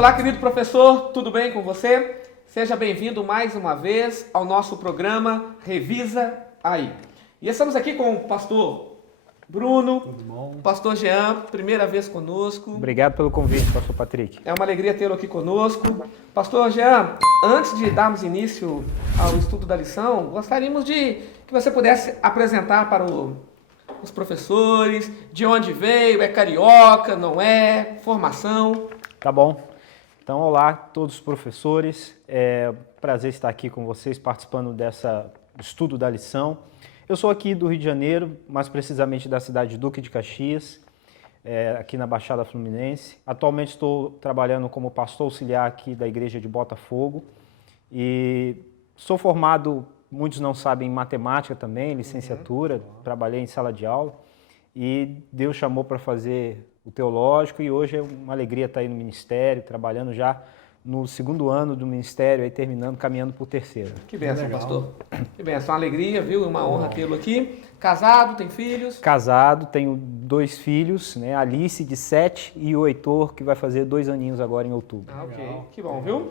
Olá, querido professor, tudo bem com você? Seja bem-vindo mais uma vez ao nosso programa Revisa Aí. E estamos aqui com o pastor Bruno, Tudo bom? pastor Jean, primeira vez conosco. Obrigado pelo convite, pastor Patrick. É uma alegria tê-lo aqui conosco. Pastor Jean, antes de darmos início ao estudo da lição, gostaríamos de que você pudesse apresentar para os professores de onde veio, é carioca, não é, formação. Tá bom. Então, olá a todos os professores. É um prazer estar aqui com vocês participando dessa estudo da lição. Eu sou aqui do Rio de Janeiro, mais precisamente da cidade de Duque de Caxias, aqui na Baixada Fluminense. Atualmente estou trabalhando como pastor auxiliar aqui da igreja de Botafogo e sou formado, muitos não sabem, em matemática também, licenciatura, trabalhei em sala de aula e Deus chamou para fazer o teológico e hoje é uma alegria estar aí no ministério, trabalhando já no segundo ano do ministério, aí terminando, caminhando para o terceiro. Que bênção, pastor. Que bênção, uma alegria, viu? Uma honra tê-lo aqui. Casado, tem filhos? Casado, tenho 2 filhos, né? Alice, de 7, e o Heitor, que vai fazer 2 aninhos agora em outubro. Ah, ok. Que bom, viu?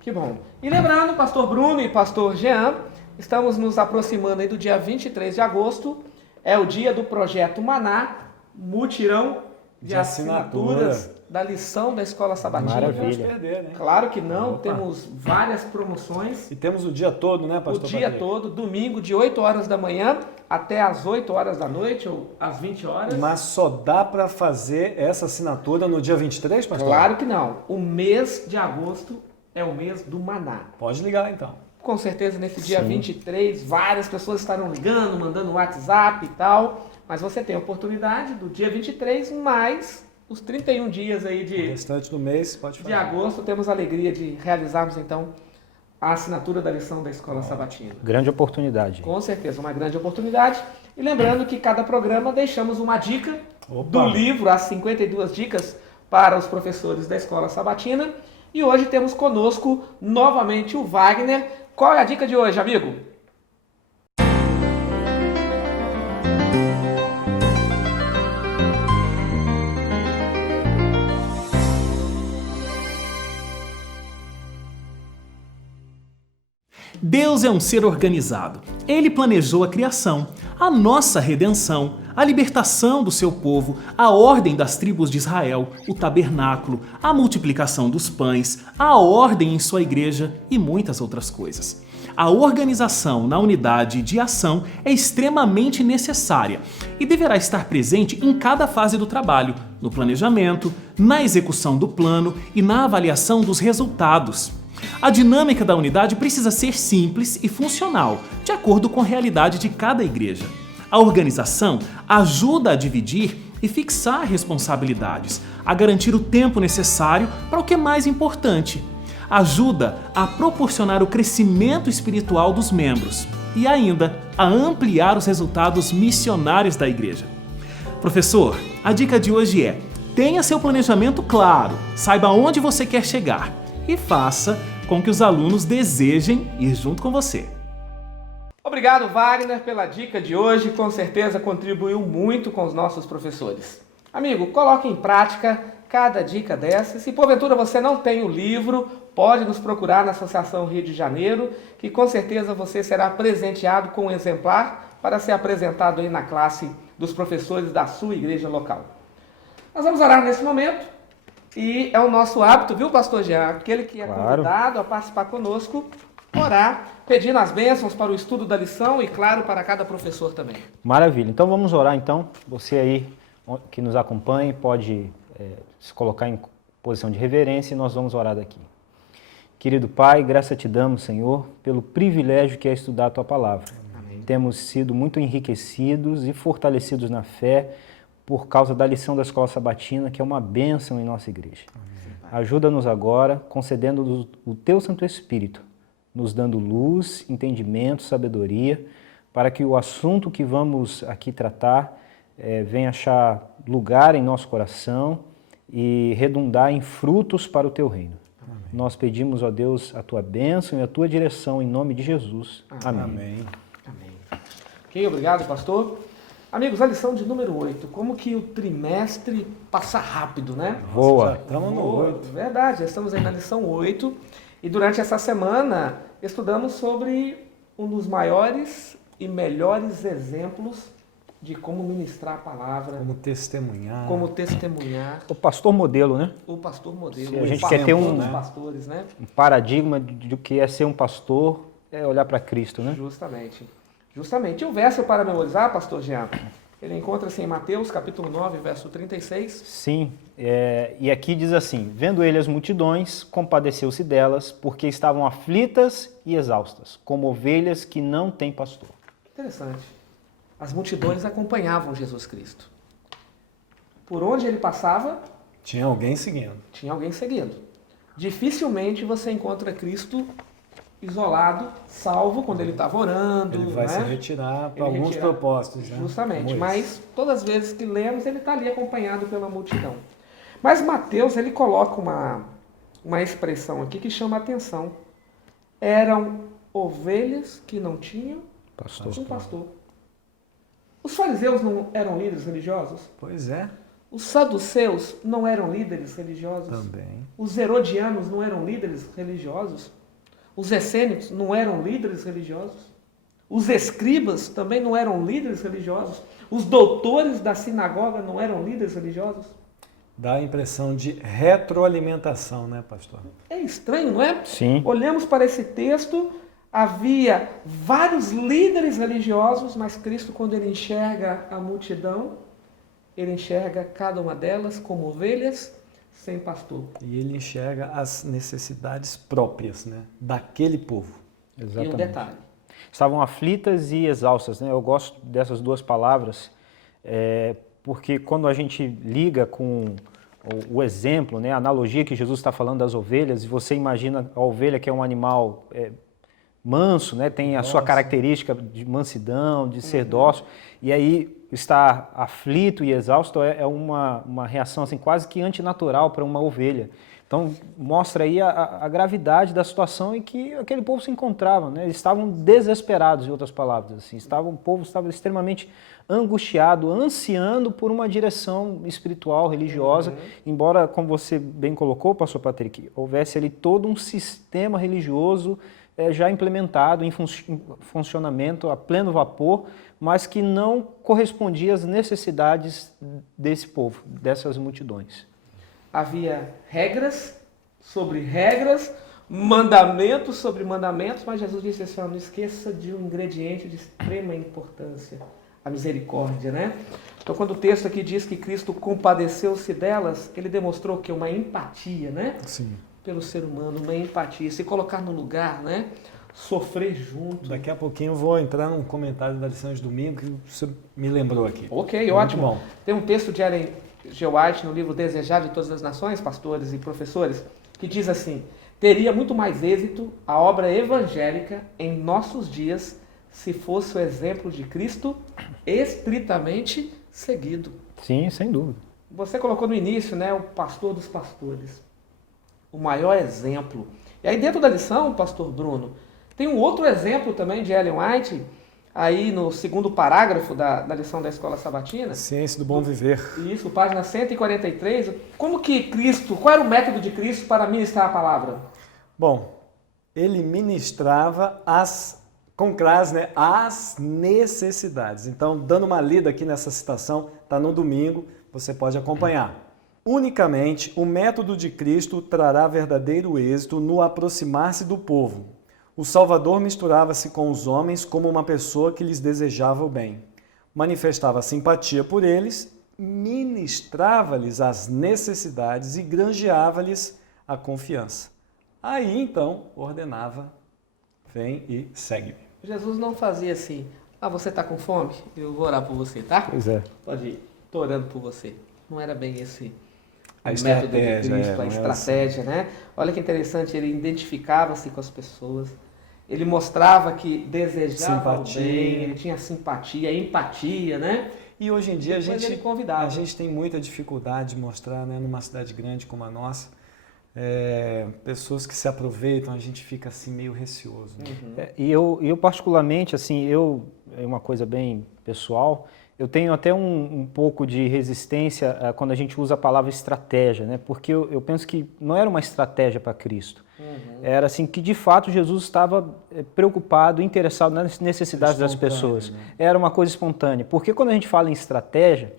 Que bom. E lembrando, pastor Bruno e pastor Jean, estamos nos aproximando aí do dia 23 de agosto, é o dia do projeto Maná, mutirão de assinaturas da lição da Escola Sabatina. Maravilha. Perder, né? Claro que não, temos várias promoções. E temos o dia todo, né, pastor? O dia todo, domingo, de 8 horas da manhã até às 8 horas da noite, ou às 20 horas. Mas só dá para fazer essa assinatura no dia 23, pastor? Claro que não. O mês de agosto é o mês do Maná. Pode ligar, então. Com certeza, nesse dia Sim. 23, várias pessoas estarão ligando, mandando WhatsApp e tal. Mas você tem a oportunidade do dia 23, mais os 31 dias aí O de restante do mês pode fazer. agosto. Temos a alegria de realizarmos, então, a assinatura da lição da Escola Sabatina. Grande oportunidade. Com certeza, uma grande oportunidade. E lembrando que cada programa deixamos uma dica Opa. do livro, as 52 dicas para os professores da Escola Sabatina. E hoje temos conosco novamente o Wagner. Qual é a dica de hoje, amigo? Deus é um ser organizado. Ele planejou a criação, a nossa redenção, a libertação do seu povo, a ordem das tribos de Israel, o tabernáculo, a multiplicação dos pães, a ordem em sua igreja e muitas outras coisas. A organização na unidade de ação é extremamente necessária e deverá estar presente em cada fase do trabalho, no planejamento, na execução do plano e na avaliação dos resultados. A dinâmica da unidade precisa ser simples e funcional, de acordo com a realidade de cada igreja. A organização ajuda a dividir e fixar responsabilidades, a garantir o tempo necessário para o que é mais importante. Ajuda a proporcionar o crescimento espiritual dos membros e ainda a ampliar os resultados missionários da igreja. Professor, a dica de hoje é: tenha seu planejamento claro, saiba onde você quer chegar e faça com que os alunos desejem ir junto com você. Obrigado, Wagner, pela dica de hoje. Com certeza contribuiu muito com os nossos professores. Amigo, coloque em prática cada dica dessa. Se porventura você não tem o livro, pode nos procurar na Associação Rio de Janeiro, que com certeza você será presenteado com um exemplar para ser apresentado aí na classe dos professores da sua igreja local. Nós vamos orar nesse momento. E é o nosso hábito, viu, pastor Jean? Aquele que é convidado a participar conosco, orar, pedindo as bênçãos para o estudo da lição e, claro, para cada professor também. Maravilha. Então vamos orar então. Você aí que nos acompanha pode se colocar em posição de reverência e nós vamos orar daqui. Querido Pai, graça te damos, Senhor, pelo privilégio que é estudar a Tua Palavra. Amém. Temos sido muito enriquecidos e fortalecidos na fé por causa da lição da Escola Sabatina, que é uma bênção em nossa igreja. Ajuda-nos agora, concedendo o Teu Santo Espírito, nos dando luz, entendimento, sabedoria, para que o assunto que vamos aqui tratar venha achar lugar em nosso coração e redundar em frutos para o Teu reino. Amém. Nós pedimos, ó Deus, a Tua bênção e a Tua direção em nome de Jesus. Amém. Amém. Amém. Ok, obrigado, pastor. Amigos, a lição de número 8. Como que o trimestre passa rápido, né? Voa. Já estamos no Boa, 8. verdade, já estamos aí na lição 8. E durante essa semana estudamos sobre um dos maiores e melhores exemplos de como ministrar a palavra, Como testemunhar. testemunhar, O pastor modelo, né? o pastor modelo, Se a o gente pastor quer ter um- dos pastores, né? Um paradigma do que é ser um pastor é olhar para Cristo, né? Justamente. Justamente. E o verso para memorizar, pastor Jean, ele encontra-se em Mateus, capítulo 9, verso 36. Sim, e aqui diz assim: vendo ele as multidões, compadeceu-se delas, porque estavam aflitas e exaustas, como ovelhas que não têm pastor. Interessante. As multidões acompanhavam Jesus Cristo. Por onde ele passava, Tinha alguém seguindo. tinha alguém seguindo. Dificilmente você encontra Cristo isolado, salvo quando ele estava orando. Ele vai né? se retirar para Ele alguns retira- propósitos. Né? Justamente, Como esse. mas todas as vezes que lemos, ele está ali acompanhado pela multidão. Mas Mateus, ele coloca uma expressão aqui que chama a atenção. Eram ovelhas que não tinham um pastor. Os fariseus não eram líderes religiosos? Pois é, Os saduceus não eram líderes religiosos? também. Os herodianos não eram líderes religiosos? Os essênios não eram líderes religiosos? Os escribas também não eram líderes religiosos? Os doutores da sinagoga não eram líderes religiosos? Dá a impressão de retroalimentação, né, pastor? É estranho, não é? Sim. Olhamos para esse texto, havia vários líderes religiosos, mas Cristo, quando ele enxerga a multidão, ele enxerga cada uma delas como ovelhas sem pastor. E ele enxerga as necessidades próprias, né, daquele povo. E um Exatamente. detalhe, Estavam aflitas e exaustas, né? Eu gosto dessas duas palavras, porque quando a gente liga com o exemplo, né, a analogia que Jesus está falando das ovelhas, e você imagina a ovelha que é um animal manso, né, tem a sua característica de mansidão, de ser dócil, e aí estar aflito e exausto é uma reação assim, quase que antinatural para uma ovelha. Então mostra aí a gravidade da situação em que aquele povo se encontrava, né? Eles estavam desesperados, em outras palavras, assim. O povo estava extremamente angustiado, ansiando por uma direção espiritual, religiosa, embora, como você bem colocou, pastor Patrick, houvesse ali todo um sistema religioso já implementado em funcionamento a pleno vapor, mas que não correspondia às necessidades desse povo, dessas multidões. havia regras sobre regras, mandamentos sobre mandamentos, mas Jesus disse assim, não esqueça de um ingrediente de extrema importância, a misericórdia, né? Então, quando o texto aqui diz que Cristo compadeceu-se delas, ele demonstrou que uma empatia, né? Sim. Pelo ser humano, uma empatia, se colocar no lugar, né? Sofrer junto. Daqui a pouquinho eu vou entrar num comentário da lição de domingo que você me lembrou aqui. Ok, Muito ótimo. bom. Tem um texto de Ellen G. White no livro Desejado de Todas as Nações, pastores e professores, que diz assim: teria muito mais êxito a obra evangélica em nossos dias se fosse o exemplo de Cristo estritamente seguido. Sim, sem dúvida. Você colocou no início, né, o pastor dos pastores, o maior exemplo. E aí dentro da lição, pastor Bruno, tem um outro exemplo também de Ellen White, aí no segundo parágrafo da lição da Escola Sabatina. Ciência do bom viver. Isso, página 143. Como que Cristo, qual era o método de Cristo para ministrar a palavra? Bom, ele ministrava com crase, né, as necessidades. Então, dando uma lida aqui nessa citação, está no domingo, você pode acompanhar. Unicamente, o método de Cristo trará verdadeiro êxito no aproximar-se do povo. O Salvador misturava-se com os homens como uma pessoa que lhes desejava o bem. Manifestava simpatia por eles, ministrava-lhes as necessidades e granjeava-lhes a confiança. Aí, então, ordenava, vem e segue-me. Jesus não fazia assim, você está com fome? Eu vou orar por você, tá? Pois é. Pode ir, estou orando por você. Não era bem esse A o método de estratégia, Cristo, não a era estratégia, né? Olha que interessante, ele identificava-se com as pessoas, ele mostrava que desejava o Simpatia. bem, ele tinha simpatia, empatia, né? E hoje em dia Depois ele convidava. a gente tem muita dificuldade de mostrar, né, numa cidade grande como a nossa, pessoas que se aproveitam, a gente fica assim meio receoso. Né? E eu particularmente, assim, é uma coisa bem pessoal, eu tenho até um pouco de resistência quando a gente usa a palavra estratégia, né? Porque eu penso que não era uma estratégia para Cristo. Era assim que de fato Jesus estava preocupado, interessado nas necessidades das pessoas. Né? Era uma coisa espontânea. Porque quando a gente fala em estratégia,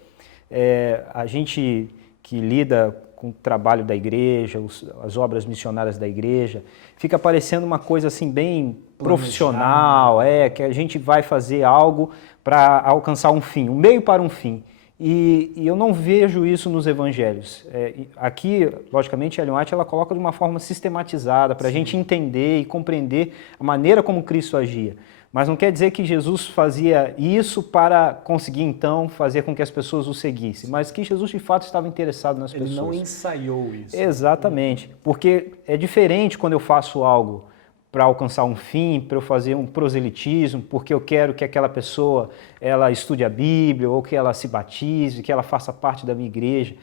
a gente que lida com o trabalho da igreja, as obras missionárias da igreja, fica parecendo uma coisa assim bem profissional, que a gente vai fazer algo para alcançar um fim, um meio para um fim. E eu não vejo isso nos evangelhos. Aqui, logicamente, a Ellen White ela coloca de uma forma sistematizada para a gente entender e compreender a maneira como Cristo agia. Mas não quer dizer que Jesus fazia isso para conseguir, então, fazer com que as pessoas o seguissem, mas que Jesus, de fato, estava interessado nas pessoas. Ele não ensaiou isso. Exatamente, porque é diferente quando eu faço algo para alcançar um fim, para eu fazer um proselitismo, porque eu quero que aquela pessoa ela estude a Bíblia, ou que ela se batize, que ela faça parte da minha igreja,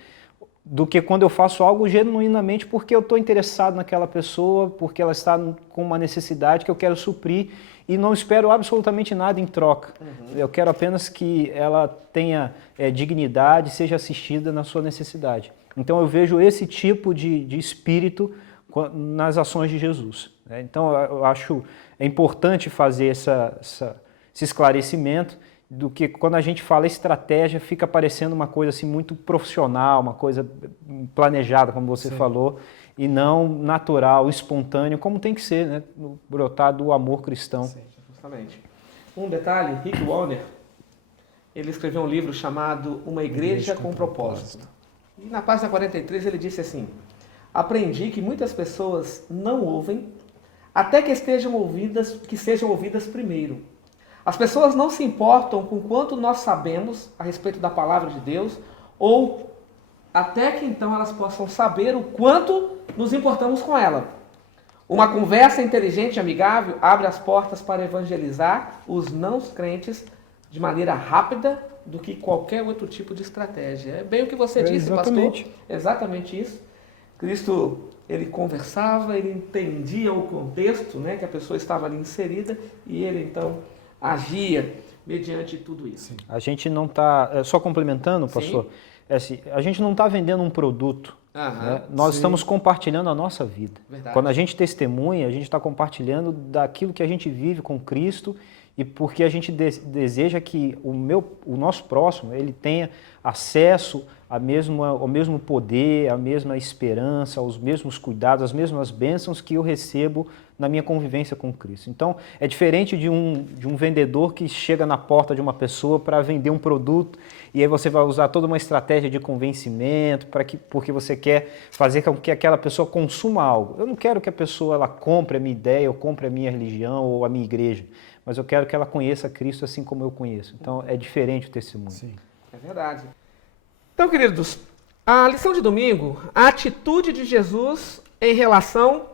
do que quando eu faço algo genuinamente porque eu estou interessado naquela pessoa, porque ela está com uma necessidade que eu quero suprir e não espero absolutamente nada em troca. Eu quero apenas que ela tenha dignidade, seja assistida na sua necessidade. Então eu vejo esse tipo de espírito nas ações de Jesus. Então eu acho importante fazer esse esclarecimento do que quando a gente fala estratégia fica parecendo uma coisa assim muito profissional, uma coisa planejada, como você falou, e não natural, espontâneo, como tem que ser, né? Brotar do amor cristão. Sim, justamente. Um detalhe, Rick Warner, ele escreveu um livro chamado Uma Igreja com Propósito. E na página 43 ele disse assim: aprendi que muitas pessoas não ouvem até que sejam ouvidas primeiro. As pessoas não se importam com quanto nós sabemos a respeito da palavra de Deus, ou até que então elas possam saber o quanto nos importamos com ela. Uma conversa inteligente e amigável abre as portas para evangelizar os não crentes de maneira rápida do que qualquer outro tipo de estratégia. É bem o que você disse, exatamente. pastor. Exatamente isso. Cristo, ele conversava, ele entendia o contexto, né, que a pessoa estava ali inserida, e ele então agia mediante tudo isso. Sim. A gente não está, só complementando, pastor, assim, a gente não está vendendo um produto. Né? Nós estamos compartilhando a nossa vida. Verdade. Quando a gente testemunha, a gente está compartilhando daquilo que a gente vive com Cristo, e porque a gente deseja que o nosso próximo ele tenha acesso ao mesmo poder, à mesma esperança, aos mesmos cuidados, às mesmas bênçãos que eu recebo na minha convivência com Cristo. Então, é diferente de um vendedor que chega na porta de uma pessoa para vender um produto e aí você vai usar toda uma estratégia de convencimento porque você quer fazer com que aquela pessoa consuma algo. Eu não quero que a pessoa ela compre a minha ideia, ou compre a minha religião ou a minha igreja, mas eu quero que ela conheça Cristo assim como eu conheço. Então, é diferente o testemunho. Sim. É verdade. Então, queridos, a lição de domingo, a atitude de Jesus em relação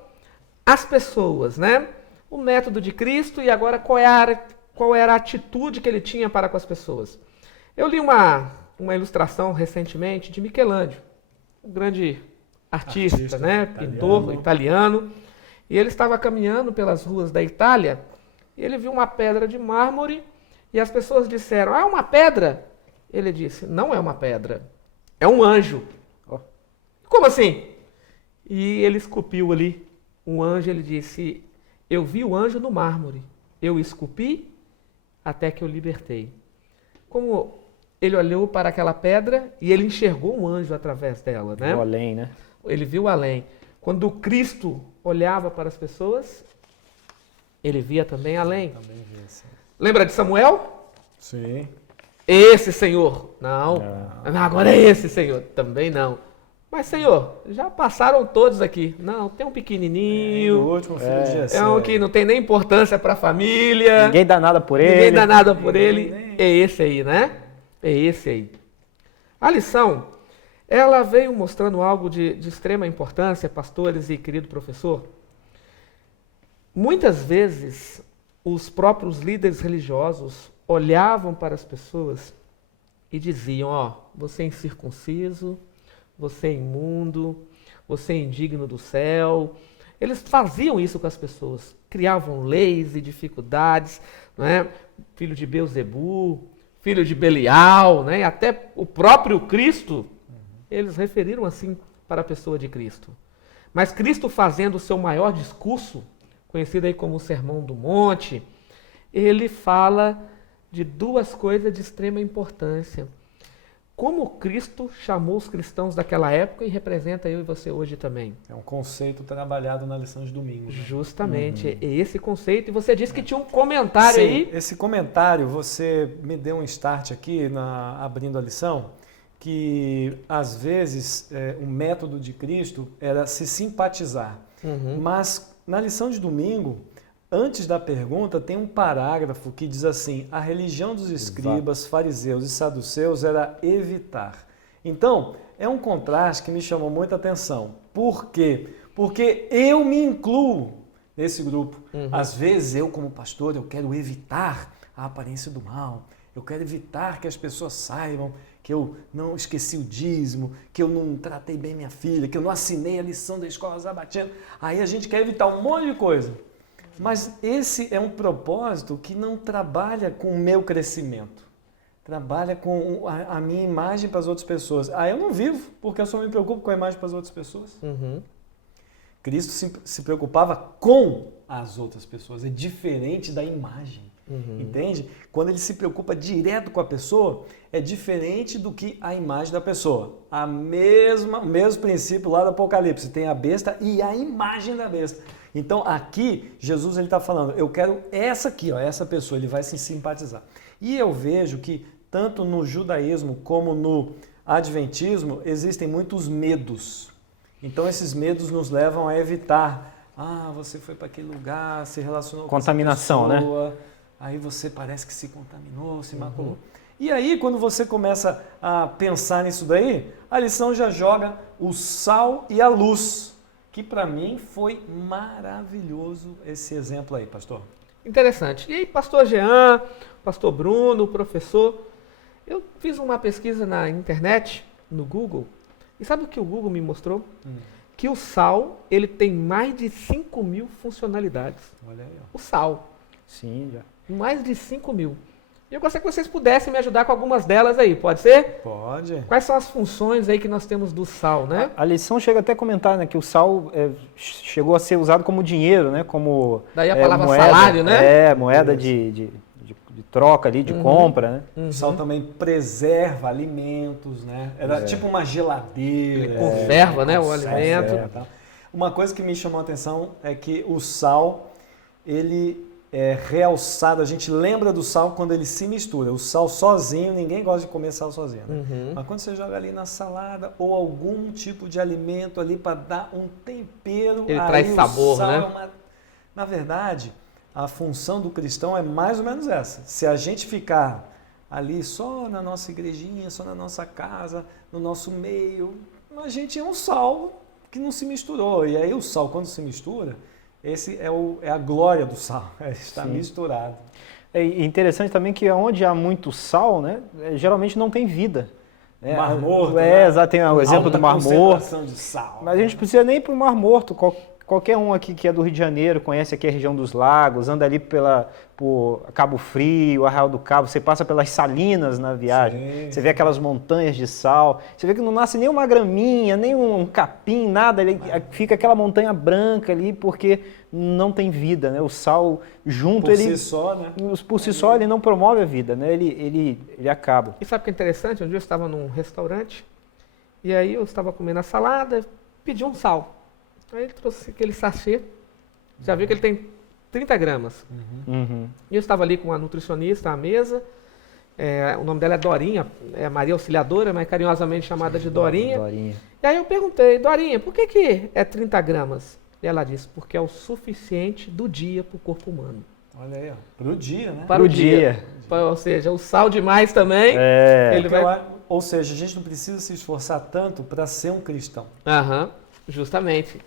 às pessoas, né? O método de Cristo e agora qual era a atitude que ele tinha para com as pessoas. Eu li uma ilustração recentemente de Michelangelo, um grande artista, né? Pintor italiano, e ele estava caminhando pelas ruas da Itália e ele viu uma pedra de mármore e as pessoas disseram: "Ah, uma pedra?" Ele disse: "Não é uma pedra, é um anjo." Como assim? E ele esculpiu ali um anjo, ele disse: "Eu vi o anjo no mármore, eu esculpi até que eu libertei." Como ele olhou para aquela pedra e ele enxergou um anjo através dela, né? Viu além, né? Ele viu além. Quando Cristo olhava para as pessoas, ele via também além. Lembra de Samuel? Sim. Esse Senhor. Não. Agora é esse Senhor. Também não. Mas, Senhor, já passaram todos aqui. Não, tem um pequenininho. O último filho de Jessé. É um que não tem nem importância para a família. Ninguém dá nada por ele. Ninguém dá nada por ele. É esse aí, né? É esse aí. A lição, ela veio mostrando algo de extrema importância, pastores e querido professor. Muitas vezes, os próprios líderes religiosos olhavam para as pessoas e diziam: ó, você é incircunciso, você é imundo, você é indigno do céu. Eles faziam isso com as pessoas, criavam leis e dificuldades, não é? Filho de Beuzebu, filho de Belial, né? E até o próprio Cristo, eles referiram assim para a pessoa de Cristo. Mas Cristo fazendo o seu maior discurso, conhecido aí como o Sermão do Monte, ele fala de duas coisas de extrema importância. Como Cristo chamou os cristãos daquela época e representa eu e você hoje também. É um conceito trabalhado na lição de domingo. Né? Justamente, é esse conceito. E você disse que tinha um comentário Sim, aí. Esse comentário, você me deu um start aqui, abrindo a lição, que às vezes o método de Cristo era se simpatizar. Mas na lição de domingo, antes da pergunta, tem um parágrafo que diz assim: a religião dos escribas, fariseus e saduceus era evitar. Então, é um contraste que me chamou muita atenção. Por quê? Porque eu me incluo nesse grupo. Às vezes, eu como pastor, eu quero evitar a aparência do mal. Eu quero evitar que as pessoas saibam que eu não esqueci o dízimo, que eu não tratei bem minha filha, que eu não assinei a lição da escola sabatina. Aí a gente quer evitar um monte de coisa. Mas esse é um propósito que não trabalha com o meu crescimento. Trabalha com a minha imagem para as outras pessoas. Eu não vivo, porque eu só me preocupo com a imagem para as outras pessoas. Cristo se preocupava com as outras pessoas. É diferente da imagem. Entende? Quando ele se preocupa direto com a pessoa, é diferente do que a imagem da pessoa. O mesmo princípio lá do Apocalipse. Tem a besta e a imagem da besta. Então aqui, Jesus está falando, eu quero essa aqui, essa pessoa, ele vai se simpatizar. E eu vejo que tanto no judaísmo como no adventismo existem muitos medos. Então esses medos nos levam a evitar. Você foi para aquele lugar, se relacionou com contaminação, essa pessoa, né? Aí você parece que se contaminou, se maculou. E aí, quando você começa a pensar nisso daí, a lição já joga o sal e a luz, que para mim foi maravilhoso esse exemplo aí, pastor. Interessante. E aí, pastor Jean, pastor Bruno, professor, eu fiz uma pesquisa na internet, no Google, e sabe o que o Google me mostrou? Que o sal, ele tem mais de 5.000 funcionalidades. Olha aí, ó. O sal. Sim, já. Mais de 5.000. E eu gostaria que vocês pudessem me ajudar com algumas delas aí, pode ser? Pode. Quais são as funções aí que nós temos do sal, né? A lição chega até a comentar, né, que o sal chegou a ser usado como dinheiro, né, como Daí a palavra moeda, salário, né? Moeda de troca ali, de compra, né? O sal também preserva alimentos, né? Era tipo uma geladeira. Ele conserva, né, o conserva, alimento. tá? Uma coisa que me chamou a atenção é que o sal, ele é realçado, a gente lembra do sal quando ele se mistura. O sal sozinho, ninguém gosta de comer sal sozinho, né? Mas quando você joga ali na salada ou algum tipo de alimento ali para dar um tempero, ele aí traz o sabor, sal né? Na verdade, a função do cristão é mais ou menos essa. Se a gente ficar ali só na nossa igrejinha, só na nossa casa, no nosso meio, a gente é um sal que não se misturou. E aí o sal, quando se mistura, esse é a glória do sal, está misturado. É interessante também que onde há muito sal, né, geralmente não tem vida. Mar Morto, exato, tem o exemplo do Mar Morto. De sal, mas a gente precisa nem ir para o Mar Morto. Qualquer um aqui que é do Rio de Janeiro, conhece aqui a região dos lagos, anda ali por Cabo Frio, Arraial do Cabo, você passa pelas salinas na viagem, você vê aquelas montanhas de sal, você vê que não nasce nem uma graminha, nem um capim, nada, fica aquela montanha branca ali porque não tem vida, né? O sal junto, por si só ele não promove a vida, né? Ele acaba. E sabe o que é interessante? Um dia eu estava num restaurante e aí eu estava comendo a salada, pedi um sal. Aí ele trouxe aquele sachê, já viu que ele tem 30 gramas. E eu estava ali com a nutricionista à mesa, o nome dela é Dorinha, é Maria Auxiliadora, mas carinhosamente chamada de Dorinha. E aí eu perguntei, Dorinha, por que é 30 gramas? E ela disse, porque é o suficiente do dia para o corpo humano. Olha aí, ó. Pro dia, né? Para o dia. Ou seja, o sal demais também, ele vai... Ou seja, a gente não precisa se esforçar tanto para ser um cristão. Justamente.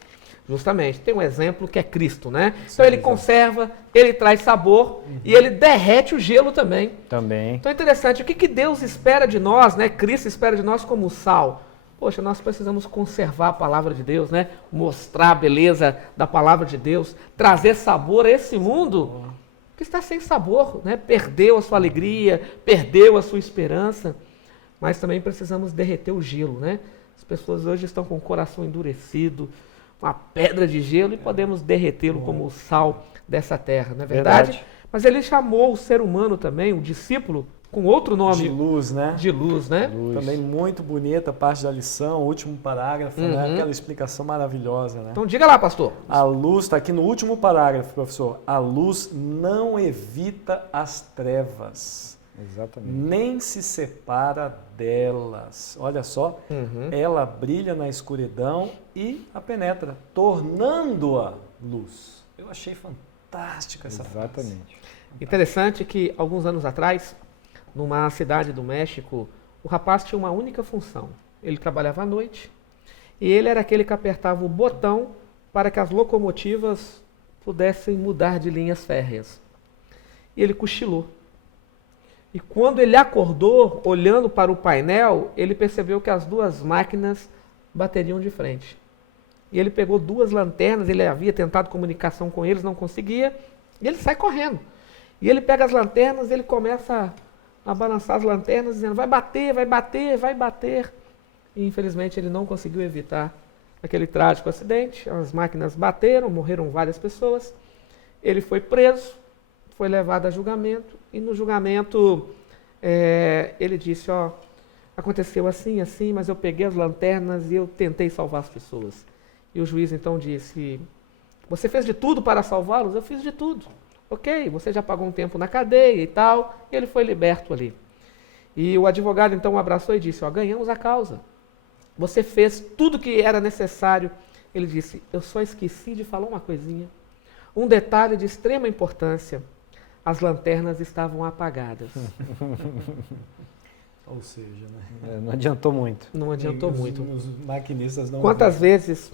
Tem um exemplo que é Cristo, né? Então ele conserva, ele traz sabor e ele derrete o gelo também. Então é interessante, o que Deus espera de nós, né? Cristo espera de nós como sal. Poxa, nós precisamos conservar a palavra de Deus, né? Mostrar a beleza da palavra de Deus, trazer sabor a esse mundo. que está sem sabor, né? Perdeu a sua alegria, perdeu a sua esperança, mas também precisamos derreter o gelo, né? As pessoas hoje estão com o coração endurecido, uma pedra de gelo, e podemos derretê-lo como o sal dessa terra, não é verdade? Mas ele chamou o ser humano também, o discípulo, com outro nome. De luz, né? De luz, né? Luz. Também muito bonita a parte da lição, o último parágrafo, né? Aquela explicação maravilhosa, né? Então diga lá, pastor. A luz, está aqui no último parágrafo, professor. A luz não evita as trevas, Exatamente. nem se separa delas. Olha só, ela brilha na escuridão e a penetra, tornando-a luz. Eu achei fantástica essa frase. Exatamente. Interessante que alguns anos atrás, numa cidade do México, o rapaz tinha uma única função. Ele trabalhava à noite e ele era aquele que apertava o botão para que as locomotivas pudessem mudar de linhas férreas. E ele cochilou. E quando ele acordou, olhando para o painel, ele percebeu que as duas máquinas bateriam de frente. E ele pegou duas lanternas, ele havia tentado comunicação com eles, não conseguia, e ele sai correndo. E ele pega as lanternas, ele começa a balançar as lanternas, dizendo, vai bater, vai bater, vai bater. E infelizmente ele não conseguiu evitar aquele trágico acidente, as máquinas bateram, morreram várias pessoas. Ele foi preso, foi levado a julgamento, e no julgamento ele disse, ó, aconteceu assim, assim, mas eu peguei as lanternas e eu tentei salvar as pessoas. E o juiz então disse, você fez de tudo para salvá-los? Eu fiz de tudo. Ok, você já pagou um tempo na cadeia e tal, e ele foi liberto ali. E o advogado então o abraçou e disse, ó, ganhamos a causa. Você fez tudo que era necessário. Ele disse, eu só esqueci de falar uma coisinha. Um detalhe de extrema importância. As lanternas estavam apagadas. Ou seja, né? Não adiantou muito. Não adiantou Os- muito. Os maquinistas não... Quantas vezes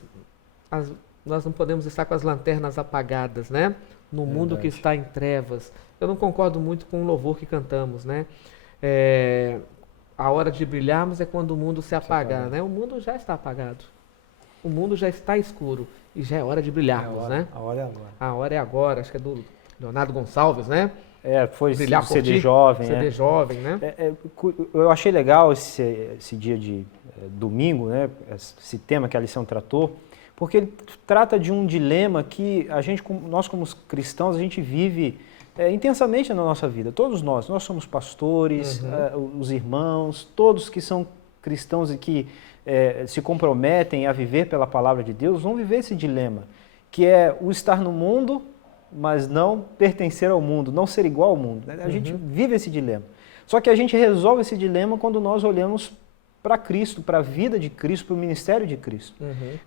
nós não podemos estar com as lanternas apagadas, né? No mundo que está em trevas. Eu não concordo muito com o louvor que cantamos, né? A hora de brilharmos é quando o mundo se apagar, né? O mundo já está apagado. O mundo já está escuro e já é hora de brilharmos, né? A hora é agora. A hora é agora, acho que é do Leonardo Gonçalves, né? Foi Brilhar o por CD ti, jovem, CD jovem, né? Eu achei legal esse dia de domingo, né? Esse tema que a lição tratou, porque ele trata de um dilema que nós como cristãos, a gente vive intensamente na nossa vida. Todos nós somos pastores, os irmãos, todos que são cristãos e que se comprometem a viver pela palavra de Deus, vão viver esse dilema, que é o estar no mundo, mas não pertencer ao mundo, não ser igual ao mundo. Né? A gente vive esse dilema. Só que a gente resolve esse dilema quando nós olhamos para Cristo, para a vida de Cristo, para o ministério de Cristo.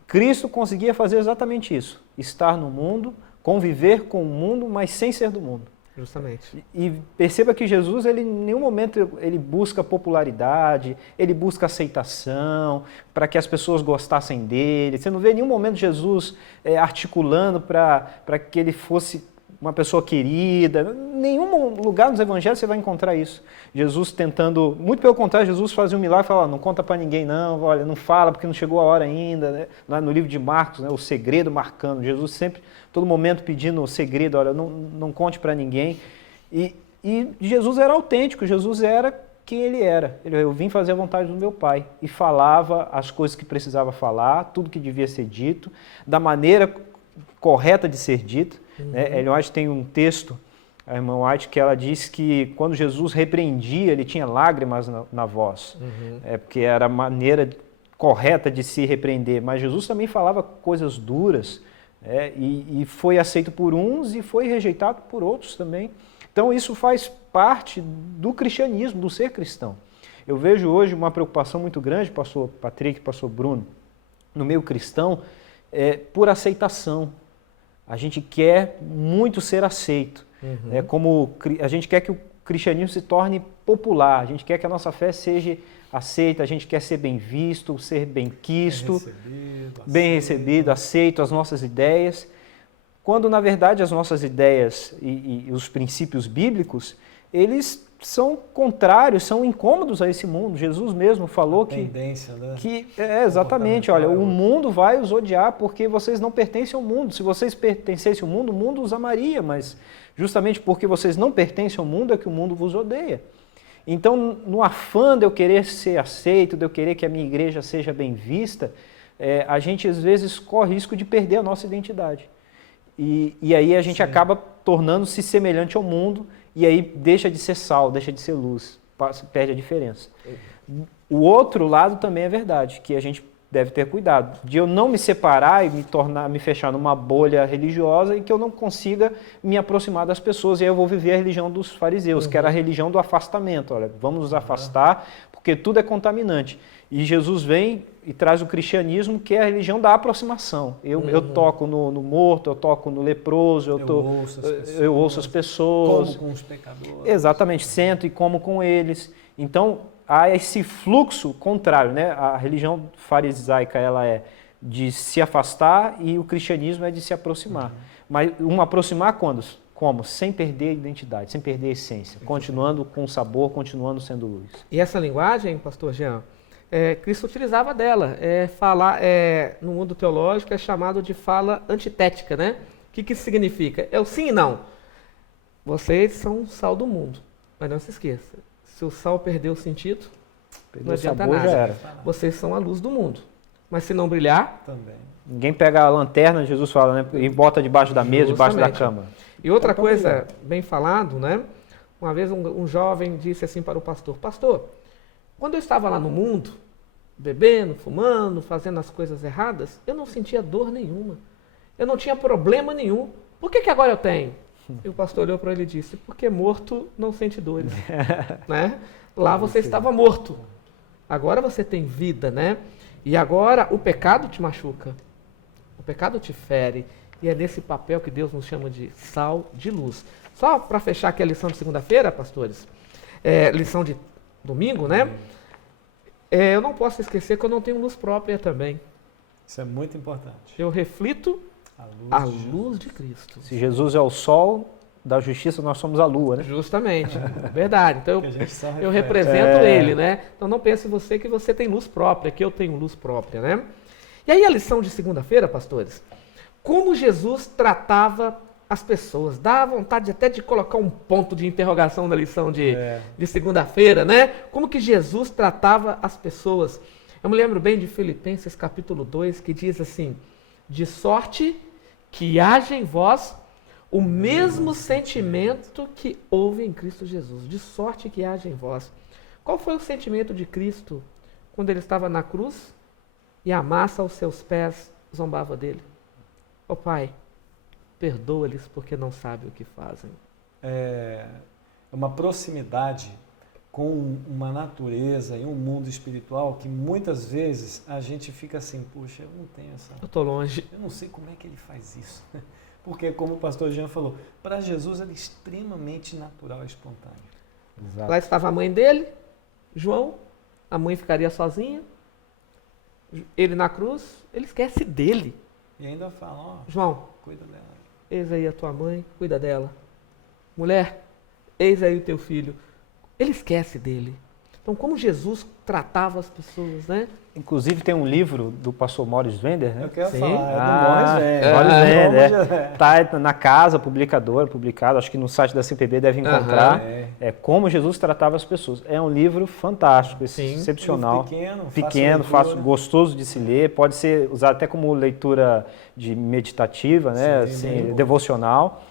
Cristo conseguia fazer exatamente isso, estar no mundo, conviver com o mundo, mas sem ser do mundo. Justamente. E perceba que Jesus, ele, em nenhum momento ele busca popularidade, ele busca aceitação, para que as pessoas gostassem dele. Você não vê em nenhum momento Jesus articulando para que ele fosse uma pessoa querida. Em nenhum lugar nos evangelhos você vai encontrar isso. Jesus tentando, muito pelo contrário, Jesus fazia um milagre e falava, não conta para ninguém não, olha, não fala porque não chegou a hora ainda. Né? Lá no livro de Marcos, né, o segredo marcando, Jesus sempre, todo momento pedindo o segredo, olha, não conte para ninguém. E Jesus era autêntico, Jesus era quem ele era. Eu vim fazer a vontade do meu Pai e falava as coisas que precisava falar, tudo que devia ser dito, da maneira correta de ser dito. Ellen White tem um texto, a irmã White, que ela diz que quando Jesus repreendia, ele tinha lágrimas na voz, porque era a maneira correta de se repreender, mas Jesus também falava coisas duras, e foi aceito por uns e foi rejeitado por outros também. Então isso faz parte do cristianismo, do ser cristão. Eu vejo hoje uma preocupação muito grande, pastor Patrick, pastor Bruno, no meio cristão, por aceitação. A gente quer muito ser aceito. Como a gente quer que o cristianismo se torne popular, a gente quer que a nossa fé seja aceita, a gente quer ser bem visto, ser bem quisto, bem recebido, aceito, as nossas ideias. Quando, na verdade, as nossas ideias e os princípios bíblicos, eles são contrários, são incômodos a esse mundo. Jesus mesmo falou Tendência, né? Exatamente, olha, o mundo vai os odiar porque vocês não pertencem ao mundo. Se vocês pertencessem ao mundo, o mundo os amaria, mas justamente porque vocês não pertencem ao mundo é que o mundo vos odeia. Então, no afã de eu querer ser aceito, de eu querer que a minha igreja seja bem vista, a gente às vezes corre risco de perder a nossa identidade. E aí a gente acaba tornando-se semelhante ao mundo, e aí deixa de ser sal, deixa de ser luz, perde a diferença. O outro lado também é verdade, que a gente deve ter cuidado, de eu não me separar e me fechar numa bolha religiosa e que eu não consiga me aproximar das pessoas, e aí eu vou viver a religião dos fariseus, que era a religião do afastamento. Olha, vamos nos afastar, porque tudo é contaminante. E Jesus vem e traz o cristianismo, que é a religião da aproximação. Eu toco no morto, eu toco no leproso, eu ouço as pessoas. Como com os pecadores. Exatamente, sento e como com eles. Então, há esse fluxo contrário, né? A religião farisaica, ela é de se afastar, e o cristianismo é de se aproximar. Mas aproximar quando? Como? Sem perder a identidade, sem perder a essência, continuando com sabor, continuando sendo luz. E essa linguagem, pastor Jean, Cristo utilizava dela. No mundo teológico é chamado de fala antitética, né? O que isso significa? É o sim e não. Vocês são o sal do mundo, mas não se esqueça, se o sal perder o sentido, não adianta nada. Já era. Vocês são a luz do mundo, mas se não brilhar... Também. Ninguém pega a lanterna, Jesus fala, né? E bota debaixo da mesa, debaixo da cama. E outra coisa, bem falado, né? Uma vez um jovem disse assim para o pastor: pastor, quando eu estava lá no mundo, bebendo, fumando, fazendo as coisas erradas, eu não sentia dor nenhuma. Eu não tinha problema nenhum. Por que agora eu tenho? E o pastor olhou para ele e disse: porque morto não sente dores. Né? Lá você estava morto. Agora você tem vida, né? E agora o pecado te machuca. O pecado te fere. E é nesse papel que Deus nos chama de sal de luz. Só para fechar aqui a lição de segunda-feira, pastores, lição de domingo, né? Eu não posso esquecer que eu não tenho luz própria também. Isso é muito importante. Eu reflito a luz de Cristo. Se Jesus é o sol da justiça, nós somos a lua, né? Justamente, verdade. Então eu reflete. represento ele, né? Então não pense você que você tem luz própria, que eu tenho luz própria, né? E aí a lição de segunda-feira, pastores, como Jesus tratava as pessoas. Dá vontade até de colocar um ponto de interrogação na lição de segunda-feira, né? Como que Jesus tratava as pessoas. Eu me lembro bem de Filipenses capítulo 2, que diz assim: de sorte que haja em vós o mesmo sentimento que houve em Cristo Jesus. De sorte que haja em vós. Qual foi o sentimento de Cristo quando ele estava na cruz e a massa aos seus pés zombava dele? Ó Pai, perdoa-lhes porque não sabem o que fazem. É uma proximidade com uma natureza e um mundo espiritual que muitas vezes a gente fica assim: puxa, eu não tenho essa... Eu estou longe. Eu não sei como é que ele faz isso. Porque, como o pastor Jean falou, para Jesus era extremamente natural e espontâneo. Exato. Lá estava a mãe dele, João, a mãe ficaria sozinha, ele na cruz, ele esquece dele. E ainda fala: ó, João, cuida dela. Eis aí a tua mãe, cuida dela. Mulher, eis aí o teu filho. Ele esquece dele. Então, como Jesus tratava as pessoas, né? Inclusive tem um livro do pastor Morris Vender, né? Eu quero Sim. falar, Morris Vender. Vender. Tá na casa, publicado, acho que no site da CPB deve encontrar. Como Jesus tratava as pessoas. É um livro fantástico, excepcional. Pequeno, fácil, gostoso de se ler, pode ser usado até como leitura de meditativa, né? Assim, devocional.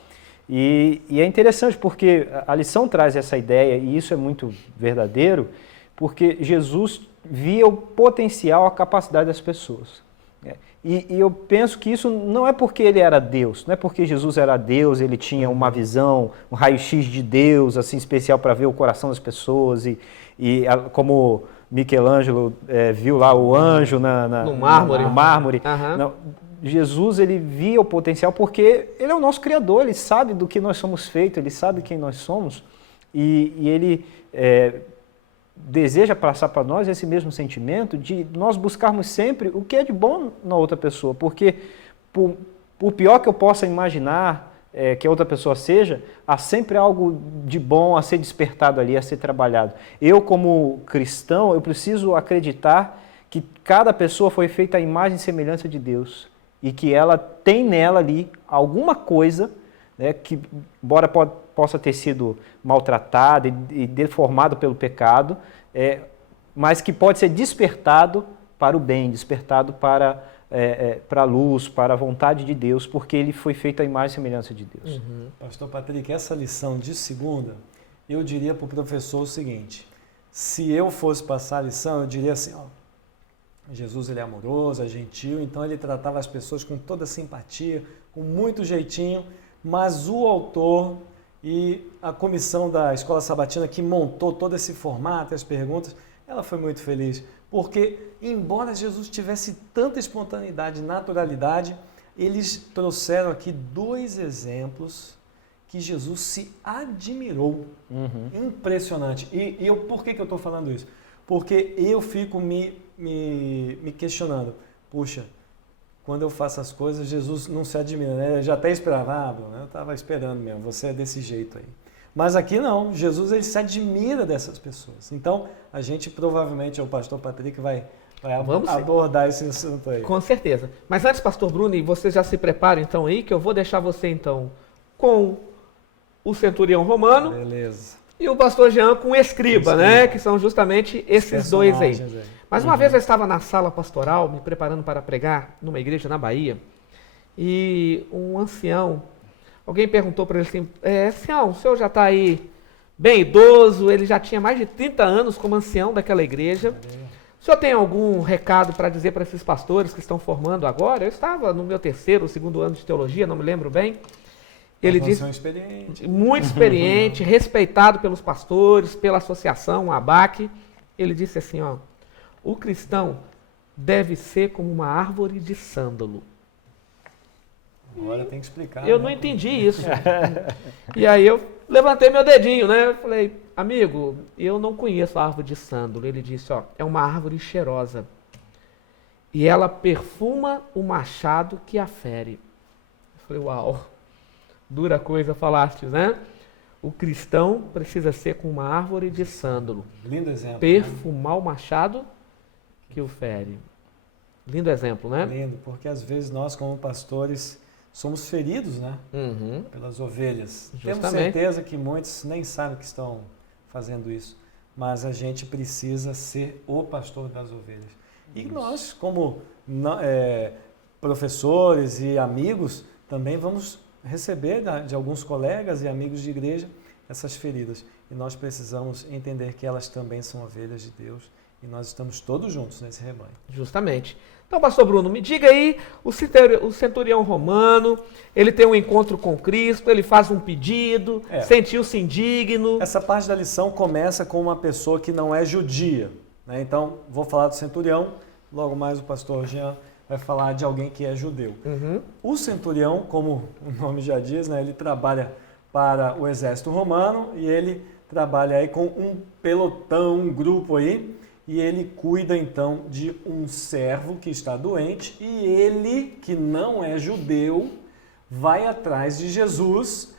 E é interessante porque a lição traz essa ideia, e isso é muito verdadeiro, porque Jesus via o potencial, a capacidade das pessoas. E eu penso que isso não é porque ele era Deus, não é porque Jesus era Deus, ele tinha uma visão, um raio-x de Deus, assim, especial para ver o coração das pessoas, como Michelangelo viu lá o anjo no mármore. Não, Jesus, ele via o potencial porque ele é o nosso Criador, ele sabe do que nós somos feitos, ele sabe quem nós somos, e ele deseja passar para nós esse mesmo sentimento de nós buscarmos sempre o que é de bom na outra pessoa, porque por pior que eu possa imaginar que a outra pessoa seja, há sempre algo de bom a ser despertado ali, a ser trabalhado. Eu, como cristão, eu preciso acreditar que cada pessoa foi feita à imagem e semelhança de Deus e que ela tem nela ali alguma coisa, né, que, embora possa ter sido maltratada e deformado pelo pecado, mas que pode ser despertado para o bem, despertado para a luz, para a vontade de Deus, porque ele foi feito à imagem e semelhança de Deus. Pastor Patrick, essa lição de segunda, eu diria para o professor o seguinte: se eu fosse passar a lição, eu diria assim, ó, Jesus ele é amoroso, é gentil, então ele tratava as pessoas com toda simpatia, com muito jeitinho, mas o autor e a comissão da Escola Sabatina que montou todo esse formato, as perguntas, ela foi muito feliz, porque embora Jesus tivesse tanta espontaneidade e naturalidade, eles trouxeram aqui 2 exemplos que Jesus se admirou. Impressionante. E por que eu estou falando isso? Porque eu fico me questionando, puxa, quando eu faço as coisas, Jesus não se admira, né? Eu já até esperava, Bruno, eu estava esperando mesmo, você é desse jeito aí. Mas aqui não, Jesus ele se admira dessas pessoas. Então, a gente provavelmente, o pastor Patrick vai abordar esse assunto aí. Com certeza. Mas antes, pastor Bruno, e você já se prepara então aí, que eu vou deixar você então com o centurião romano. Beleza. E o pastor Jean com o escriba, né? Que são justamente esses 2 aí. Mas uma vez eu estava na sala pastoral, me preparando para pregar numa igreja na Bahia, e um ancião, alguém perguntou para ele assim, ancião, o senhor já está aí bem idoso, ele já tinha mais de 30 anos como ancião daquela igreja. O senhor tem algum recado para dizer para esses pastores que estão formando agora? Eu estava no meu 3º ou 2º ano de teologia, não me lembro bem. Ele disse, muito experiente, respeitado pelos pastores, pela associação, a ABAC. Ele disse assim, ó, o cristão deve ser como uma árvore de sândalo. Agora tem que explicar. Eu não entendi isso. E aí eu levantei meu dedinho, né? Eu falei, amigo, eu não conheço a árvore de sândalo. Ele disse, ó, é uma árvore cheirosa. E ela perfuma o machado que a fere. Eu falei, uau. Dura coisa falaste, né? O cristão precisa ser como uma árvore de sândalo. Lindo exemplo. Perfumar o machado que o fere. Lindo exemplo, né? Lindo, porque às vezes nós, como pastores, somos feridos, né? Pelas ovelhas. Justamente. Temos certeza que muitos nem sabem que estão fazendo isso, mas a gente precisa ser o pastor das ovelhas. E nós, como professores e amigos, também vamos receber de alguns colegas e amigos de igreja essas feridas. E nós precisamos entender que elas também são ovelhas de Deus e nós estamos todos juntos nesse rebanho. Justamente. Então, pastor Bruno, me diga aí, o centurião romano, ele tem um encontro com Cristo, ele faz um pedido, sentiu-se indigno. Essa parte da lição começa com uma pessoa que não é judia, né? Então, vou falar do centurião, logo mais o pastor Jean vai falar de alguém que é judeu. O centurião, como o nome já diz, né, ele trabalha para o exército romano e ele trabalha aí com um pelotão, um grupo aí, e ele cuida então de um servo que está doente e ele, que não é judeu, vai atrás de Jesus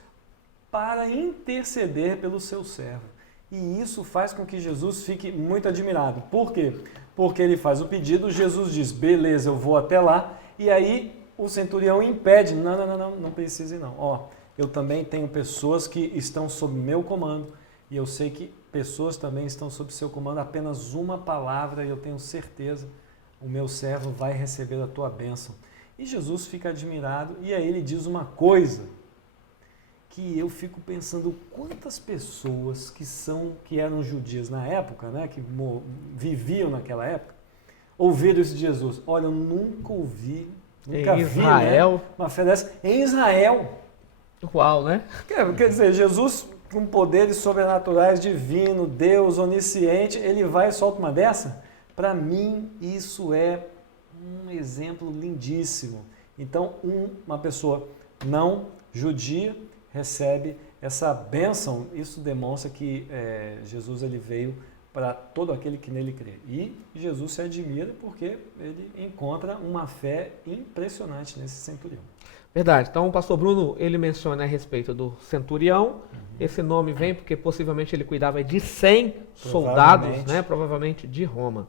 para interceder pelo seu servo. E isso faz com que Jesus fique muito admirado. Por quê? Porque ele faz o pedido, Jesus diz, beleza, eu vou até lá, e aí o centurião impede, não precisa ir não. Ó, eu também tenho pessoas que estão sob meu comando, e eu sei que pessoas também estão sob seu comando, apenas uma palavra, e eu tenho certeza, o meu servo vai receber a tua bênção. E Jesus fica admirado, e aí ele diz uma coisa, que eu fico pensando quantas pessoas que eram judias na época, né, que viviam naquela época, ouviram isso de Jesus. Olha, eu nunca ouvi, nunca vi, Israel, né, uma fé dessa em Israel. Uau, né? Quer dizer, Jesus com poderes sobrenaturais, divino, Deus onisciente, ele vai e solta uma dessa? Para mim, isso é um exemplo lindíssimo. Então, uma pessoa não judia recebe essa bênção, isso demonstra que Jesus ele veio para todo aquele que nele crê. E Jesus se admira porque ele encontra uma fé impressionante nesse centurião. Verdade. Então o pastor Bruno, ele menciona a respeito do centurião. Esse nome vem porque possivelmente ele cuidava de 100 soldados, né? Provavelmente de Roma.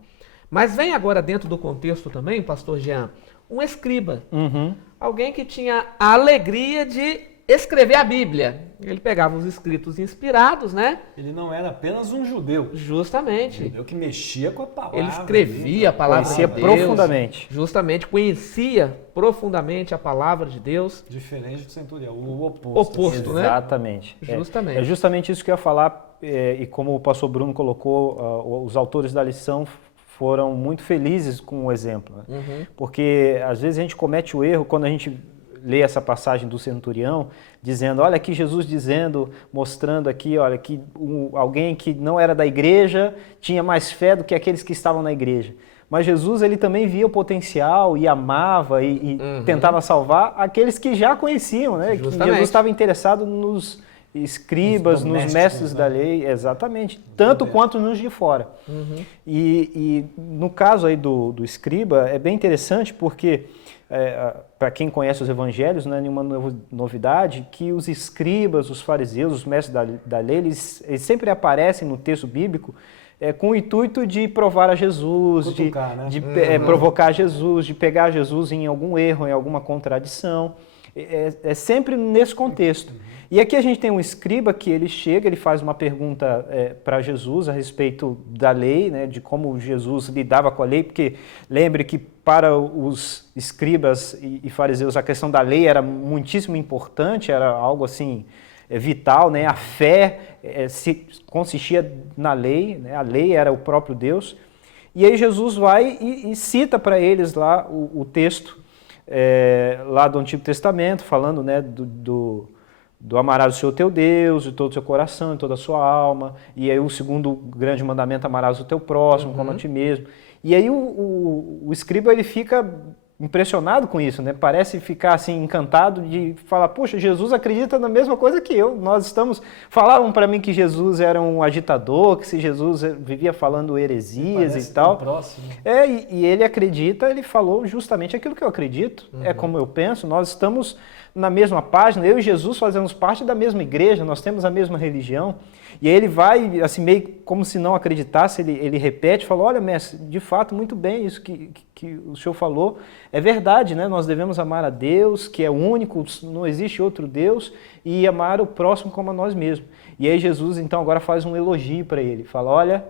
Mas vem agora dentro do contexto também, pastor Jean, um escriba. Alguém que tinha a alegria de escrever a Bíblia. Ele pegava os escritos inspirados, né? Ele não era apenas um judeu. Justamente. Um judeu que mexia com a palavra. Ele escrevia a palavra de Conhecia Deus. profundamente. Justamente, conhecia profundamente a palavra de Deus. Diferente do centurião, o oposto. Né? Exatamente. Justamente. É justamente isso que eu ia falar, e como o pastor Bruno colocou, os autores da lição foram muito felizes com o exemplo. Né? Porque às vezes a gente comete o erro quando a gente lê essa passagem do centurião, dizendo, olha aqui Jesus dizendo, mostrando aqui, olha, que alguém que não era da igreja tinha mais fé do que aqueles que estavam na igreja. Mas Jesus, ele também via o potencial e amava e tentava salvar aqueles que já conheciam, né? Que Jesus estava interessado nos escribas, nos mestres da lei, exatamente, tanto quanto nos de fora. E no caso aí do escriba, é bem interessante porque para quem conhece os evangelhos, não é nenhuma novidade que os escribas, os fariseus, os mestres da lei, eles sempre aparecem no texto bíblico com o intuito de provar a Jesus, cutucar, de provocar Jesus, de pegar Jesus em algum erro, em alguma contradição. É sempre nesse contexto. E aqui a gente tem um escriba que ele chega, ele faz uma pergunta para Jesus a respeito da lei, né, de como Jesus lidava com a lei, porque lembre que para os escribas e fariseus a questão da lei era muitíssimo importante, era algo assim vital, né? A fé consistia na lei, né? A lei era o próprio Deus. E aí Jesus vai e cita para eles lá o texto lá do Antigo Testamento, falando, né, do amarás o Senhor teu Deus de todo o seu coração, de toda a sua alma. E aí o segundo grande mandamento, amarás o teu próximo como a ti mesmo. E aí o escriba ele fica impressionado com isso, né? Parece ficar assim encantado de falar, poxa, Jesus acredita na mesma coisa que eu. Falavam para mim que Jesus era um agitador, que se Jesus vivia falando heresias e tal. Próximo. E ele acredita, ele falou justamente aquilo que eu acredito, é como eu penso, nós estamos na mesma página, eu e Jesus fazemos parte da mesma igreja, nós temos a mesma religião. E aí ele vai, assim, meio como se não acreditasse, ele repete, fala, olha, mestre, de fato, muito bem isso que o senhor falou, é verdade, né? Nós devemos amar a Deus, que é único, não existe outro Deus, e amar o próximo como a nós mesmos. E aí Jesus, então, agora faz um elogio para ele, fala, olha,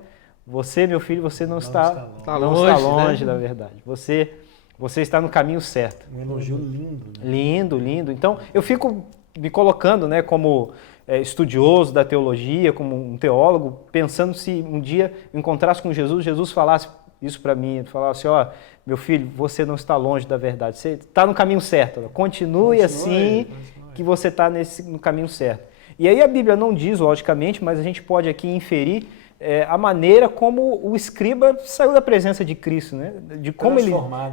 você, meu filho, você não está longe, né? Da verdade, você está no caminho certo. Um elogio lindo. Né? Lindo. Então, eu fico me colocando, né, como estudioso da teologia, como um teólogo, pensando se um dia eu encontrasse com Jesus, Jesus falasse isso para mim, falasse, ó, meu filho, você não está longe da verdade, você está no caminho certo, continue assim, que você está no caminho certo. E aí a Bíblia não diz, logicamente, mas a gente pode aqui inferir a maneira como o escriba saiu da presença de Cristo, né? De como ele,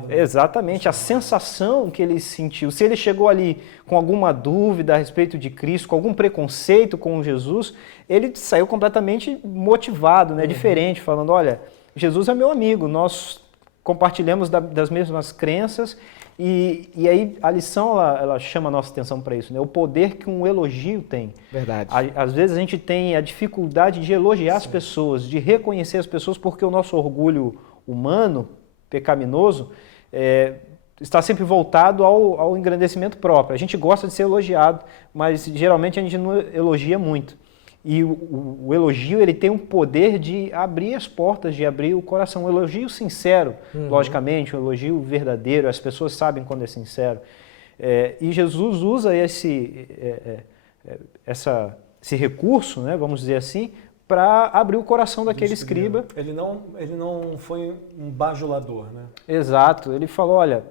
exatamente, a sensação que ele sentiu. Se ele chegou ali com alguma dúvida a respeito de Cristo, com algum preconceito com Jesus, ele saiu completamente motivado, né? Diferente, falando, olha, Jesus é meu amigo, nós compartilhamos das mesmas crenças. E aí a lição, ela chama a nossa atenção para isso, né? O poder que um elogio tem. Verdade. Às vezes a gente tem a dificuldade de elogiar as pessoas, de reconhecer as pessoas, porque o nosso orgulho humano, pecaminoso, está sempre voltado ao engrandecimento próprio. A gente gosta de ser elogiado, mas geralmente a gente não elogia muito. E o elogio, ele tem um poder de abrir as portas, de abrir o coração. Um elogio sincero, logicamente, um elogio verdadeiro, as pessoas sabem quando é sincero. E Jesus usa esse recurso, né, vamos dizer assim, para abrir o coração daquele escriba. Ele não foi um bajulador, né? Exato. Ele falou, olha,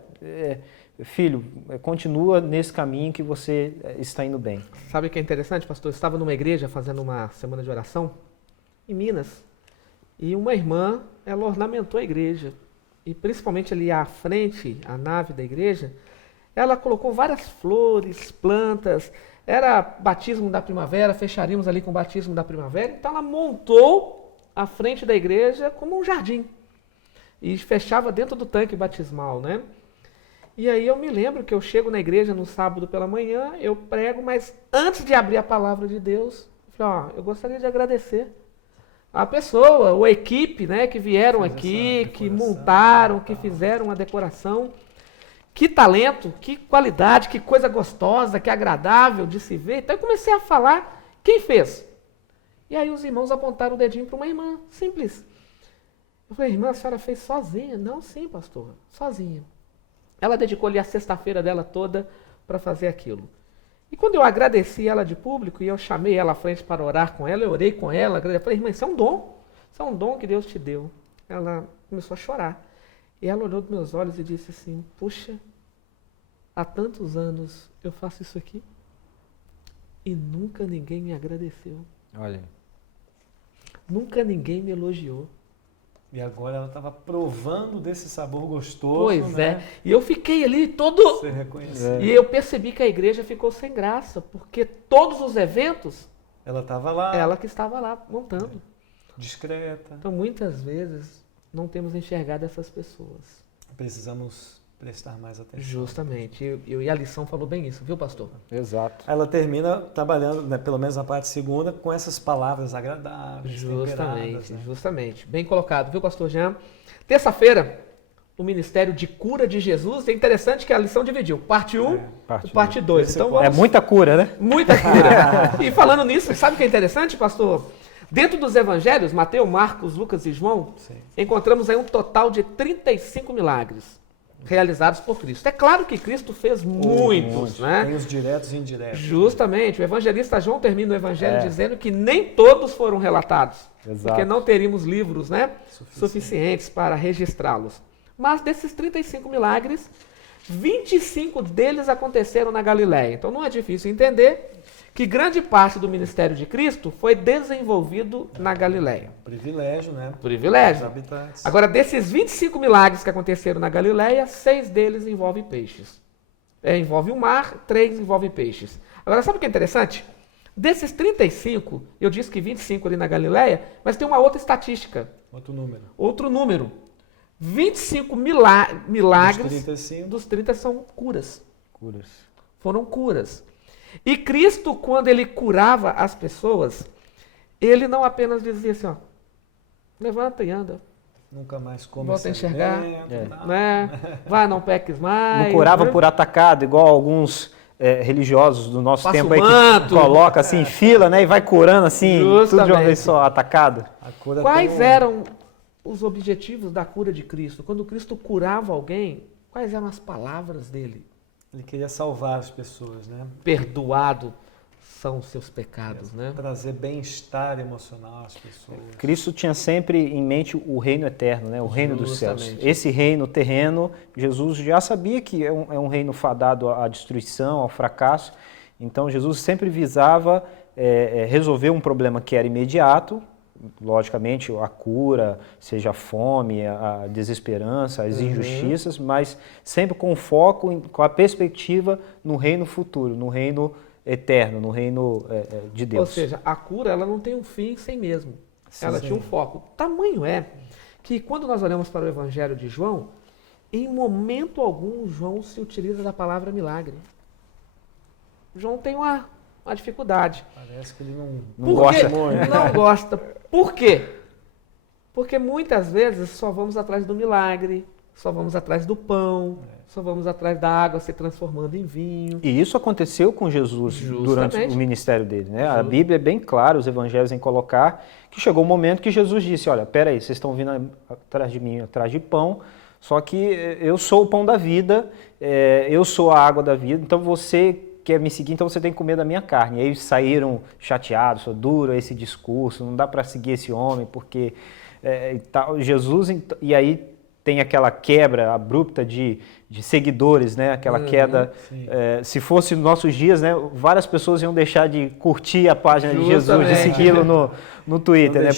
filho, continua nesse caminho que você está indo bem. Sabe o que é interessante, pastor? Eu estava numa igreja fazendo uma semana de oração em Minas e uma irmã, ela ornamentou a igreja e principalmente ali à frente, a nave da igreja, ela colocou várias flores, plantas, era batismo da primavera, fecharíamos ali com o batismo da primavera, então ela montou a frente da igreja como um jardim e fechava dentro do tanque batismal, né? E aí eu me lembro que eu chego na igreja no sábado pela manhã, eu prego, mas antes de abrir a palavra de Deus, eu falei, eu gostaria de agradecer a pessoa, ou a equipe, né, que vieram aqui, que montaram, que fizeram a decoração. Que talento, que qualidade, que coisa gostosa, que agradável de se ver. Então eu comecei a falar, quem fez? E aí os irmãos apontaram o dedinho para uma irmã, simples. Eu falei, irmã, a senhora fez sozinha? Não, sim, pastor, sozinha. Ela dedicou ali a sexta-feira dela toda para fazer aquilo. E quando eu agradeci ela de público, e eu chamei ela à frente para orar com ela, eu orei com ela, eu falei, irmã, isso é um dom que Deus te deu. Ela começou a chorar. E ela olhou nos meus olhos e disse assim, puxa, há tantos anos eu faço isso aqui e nunca ninguém me agradeceu. Olha. Nunca ninguém me elogiou. E agora ela estava provando desse sabor gostoso. Pois né? é. E eu fiquei ali todo... Você reconheceu. E eu percebi que a igreja ficou sem graça, porque todos os eventos, Ela estava lá, ela que estava lá montando. discreta. Então muitas vezes não temos enxergado essas pessoas. Precisamos prestar mais atenção. Justamente. E a lição falou bem isso, viu, pastor? Exato. Ela termina trabalhando, né, pelo menos na parte segunda, com essas palavras agradáveis, temperadas, né? Justamente. Bem colocado, viu, pastor Jean? Terça-feira, o Ministério de Cura de Jesus. É interessante que a lição dividiu. Parte 1 e parte 2. Então, vamos... É muita cura, né? Muita cura. E falando nisso, sabe o que é interessante, pastor? Dentro dos evangelhos, Mateus, Marcos, Lucas e João, encontramos aí um total de 35 milagres realizados por Cristo. É claro que Cristo fez muitos, né? Tem os diretos e indiretos. Justamente. O evangelista João termina o evangelho dizendo que nem todos foram relatados. Exato. Porque não teríamos livros, né, suficientes para registrá-los. Mas desses 35 milagres, 25 deles aconteceram na Galiléia. Então não é difícil entender que grande parte do ministério de Cristo foi desenvolvido na Galiléia. Privilégio, né? Privilégio. Os habitantes. Agora, desses 25 milagres que aconteceram na Galiléia, 6 deles envolvem peixes. Envolve o mar, 3 envolvem peixes. Agora, sabe o que é interessante? Desses 35, eu disse que 25 ali na Galiléia, mas tem uma outra estatística. Outro número. 25 milagres dos 30 são curas. Foram curas. E Cristo, quando ele curava as pessoas, ele não apenas dizia assim, levanta e anda. Nunca mais come. Volta a enxergar. Né? Vai, não peques mais. Não curava, né? por atacado, igual alguns religiosos do nosso Passa tempo o aí manto. que coloca assim em fila, né? E vai curando assim, tudo de uma vez só, atacado. Quais eram os objetivos da cura de Cristo? Quando Cristo curava alguém, quais eram as palavras dele? Ele queria salvar as pessoas, né? Perdoado são os seus pecados, né? Trazer bem-estar emocional às pessoas. Cristo tinha sempre em mente o reino eterno, né? O reino dos céus. Justamente. Esse reino terreno, Jesus já sabia que é um reino fadado à destruição, ao fracasso. Então Jesus sempre visava resolver um problema que era imediato, logicamente a cura, seja a fome, a desesperança, as injustiças, mas sempre com foco, com a perspectiva no reino futuro, no reino eterno, no reino de Deus. Ou seja, a cura ela não tem um fim em si mesmo. Ela tinha um foco. O tamanho é que quando nós olhamos para o Evangelho de João, em momento algum João se utiliza da palavra milagre. João tem uma dificuldade. Parece que ele não gosta. Não gosta. Por quê? Porque muitas vezes só vamos atrás do milagre, só vamos atrás do pão, só vamos atrás da água se transformando em vinho. E isso aconteceu com Jesus durante o ministério dele, né? A Bíblia é bem clara, os evangelhos em colocar, que chegou um momento que Jesus disse, olha, peraí, vocês estão vindo atrás de mim, atrás de pão, só que eu sou o pão da vida, eu sou a água da vida, então você quer me seguir, então você tem que comer da minha carne. E aí saíram chateados, duro esse discurso, não dá para seguir esse homem, porque Jesus, e aí tem aquela quebra abrupta de seguidores, né? Aquela queda, se fosse nos nossos dias, né? Várias pessoas iam deixar de curtir a página de Jesus, de segui-lo no Twitter, né?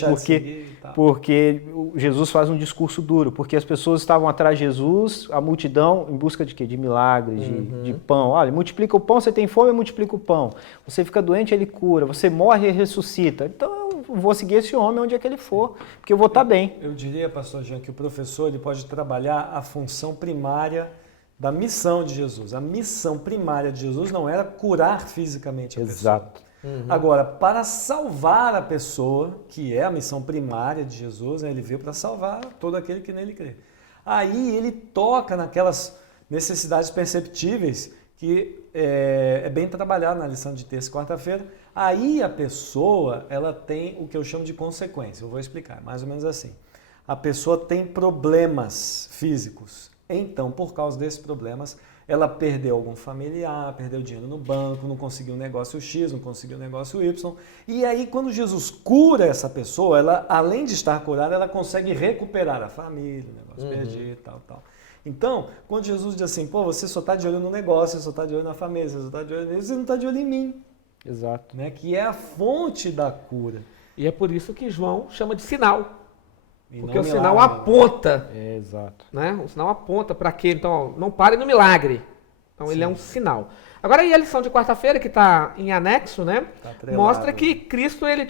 Porque Jesus faz um discurso duro, porque as pessoas estavam atrás de Jesus, a multidão, em busca de quê? De milagres, de pão. Olha, multiplica o pão, você tem fome, multiplica o pão. Você fica doente, ele cura. Você morre e ressuscita. Então eu vou seguir esse homem onde é que ele for, porque eu vou estar bem. Eu diria, pastor Jean, que o professor ele pode trabalhar a função primária da missão de Jesus. A missão primária de Jesus não era curar fisicamente a pessoa. Exato. Agora, para salvar a pessoa, que é a missão primária de Jesus, né, ele veio para salvar todo aquele que nele crê. Aí ele toca naquelas necessidades perceptíveis que é bem trabalhado na lição de terça e quarta-feira. Aí a pessoa, ela tem o que eu chamo de consequência. Eu vou explicar, mais ou menos assim. A pessoa tem problemas físicos. Então, por causa desses problemas, ela perdeu algum familiar, perdeu dinheiro no banco, não conseguiu um negócio X, não conseguiu um negócio Y. E aí, quando Jesus cura essa pessoa, ela, além de estar curada, ela consegue recuperar a família, o negócio perdido, tal. Então, quando Jesus diz assim, pô, você só está de olho no negócio, você só está de olho na família, você só está de olho nisso, você não está de olho em mim. Exato. Né? Que é a fonte da cura. E é por isso que João chama de sinal. E Porque não o sinal milagre. aponta, Exato. né? O sinal aponta para quê? Então, ó, não pare no milagre. Então, ele é um sinal. Agora, aí a lição de quarta-feira, que está em anexo, né? Tá atrelado. Mostra que Cristo, ele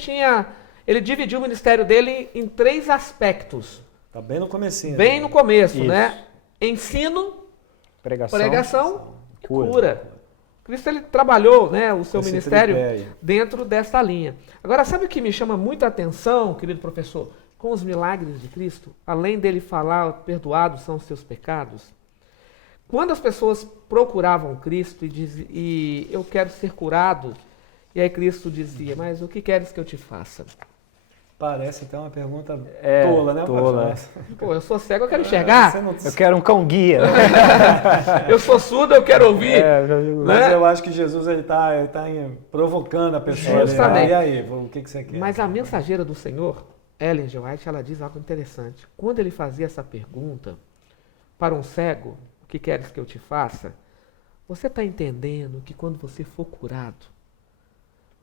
dividiu o ministério dele em 3 aspectos. Tá bem no comecinho. Bem né? no começo, Isso. né? Ensino, Pregação. pregação e cura. cura. Cristo, ele trabalhou, né, o seu Esse ministério tripé aí. dentro desta linha. Agora, sabe o que me chama muita atenção, querido professor? Com os milagres de Cristo, além dele falar, perdoados são os seus pecados, quando as pessoas procuravam Cristo e eu quero ser curado, e aí Cristo dizia, mas o que queres que eu te faça? Parece até uma pergunta É, tola, né? tola. pastor? Pô, eu sou cego, eu quero enxergar. Você não- Eu quero um cão guia. Eu sou surdo, eu quero ouvir. É, já digo. Mas né? eu acho que Jesus ele tá provocando a pessoa. Justamente. E aí, o que você quer? Mas a mensageira do Senhor, Ellen G. White, ela diz algo interessante. Quando ele fazia essa pergunta para um cego, o que queres que eu te faça? Você está entendendo que quando você for curado,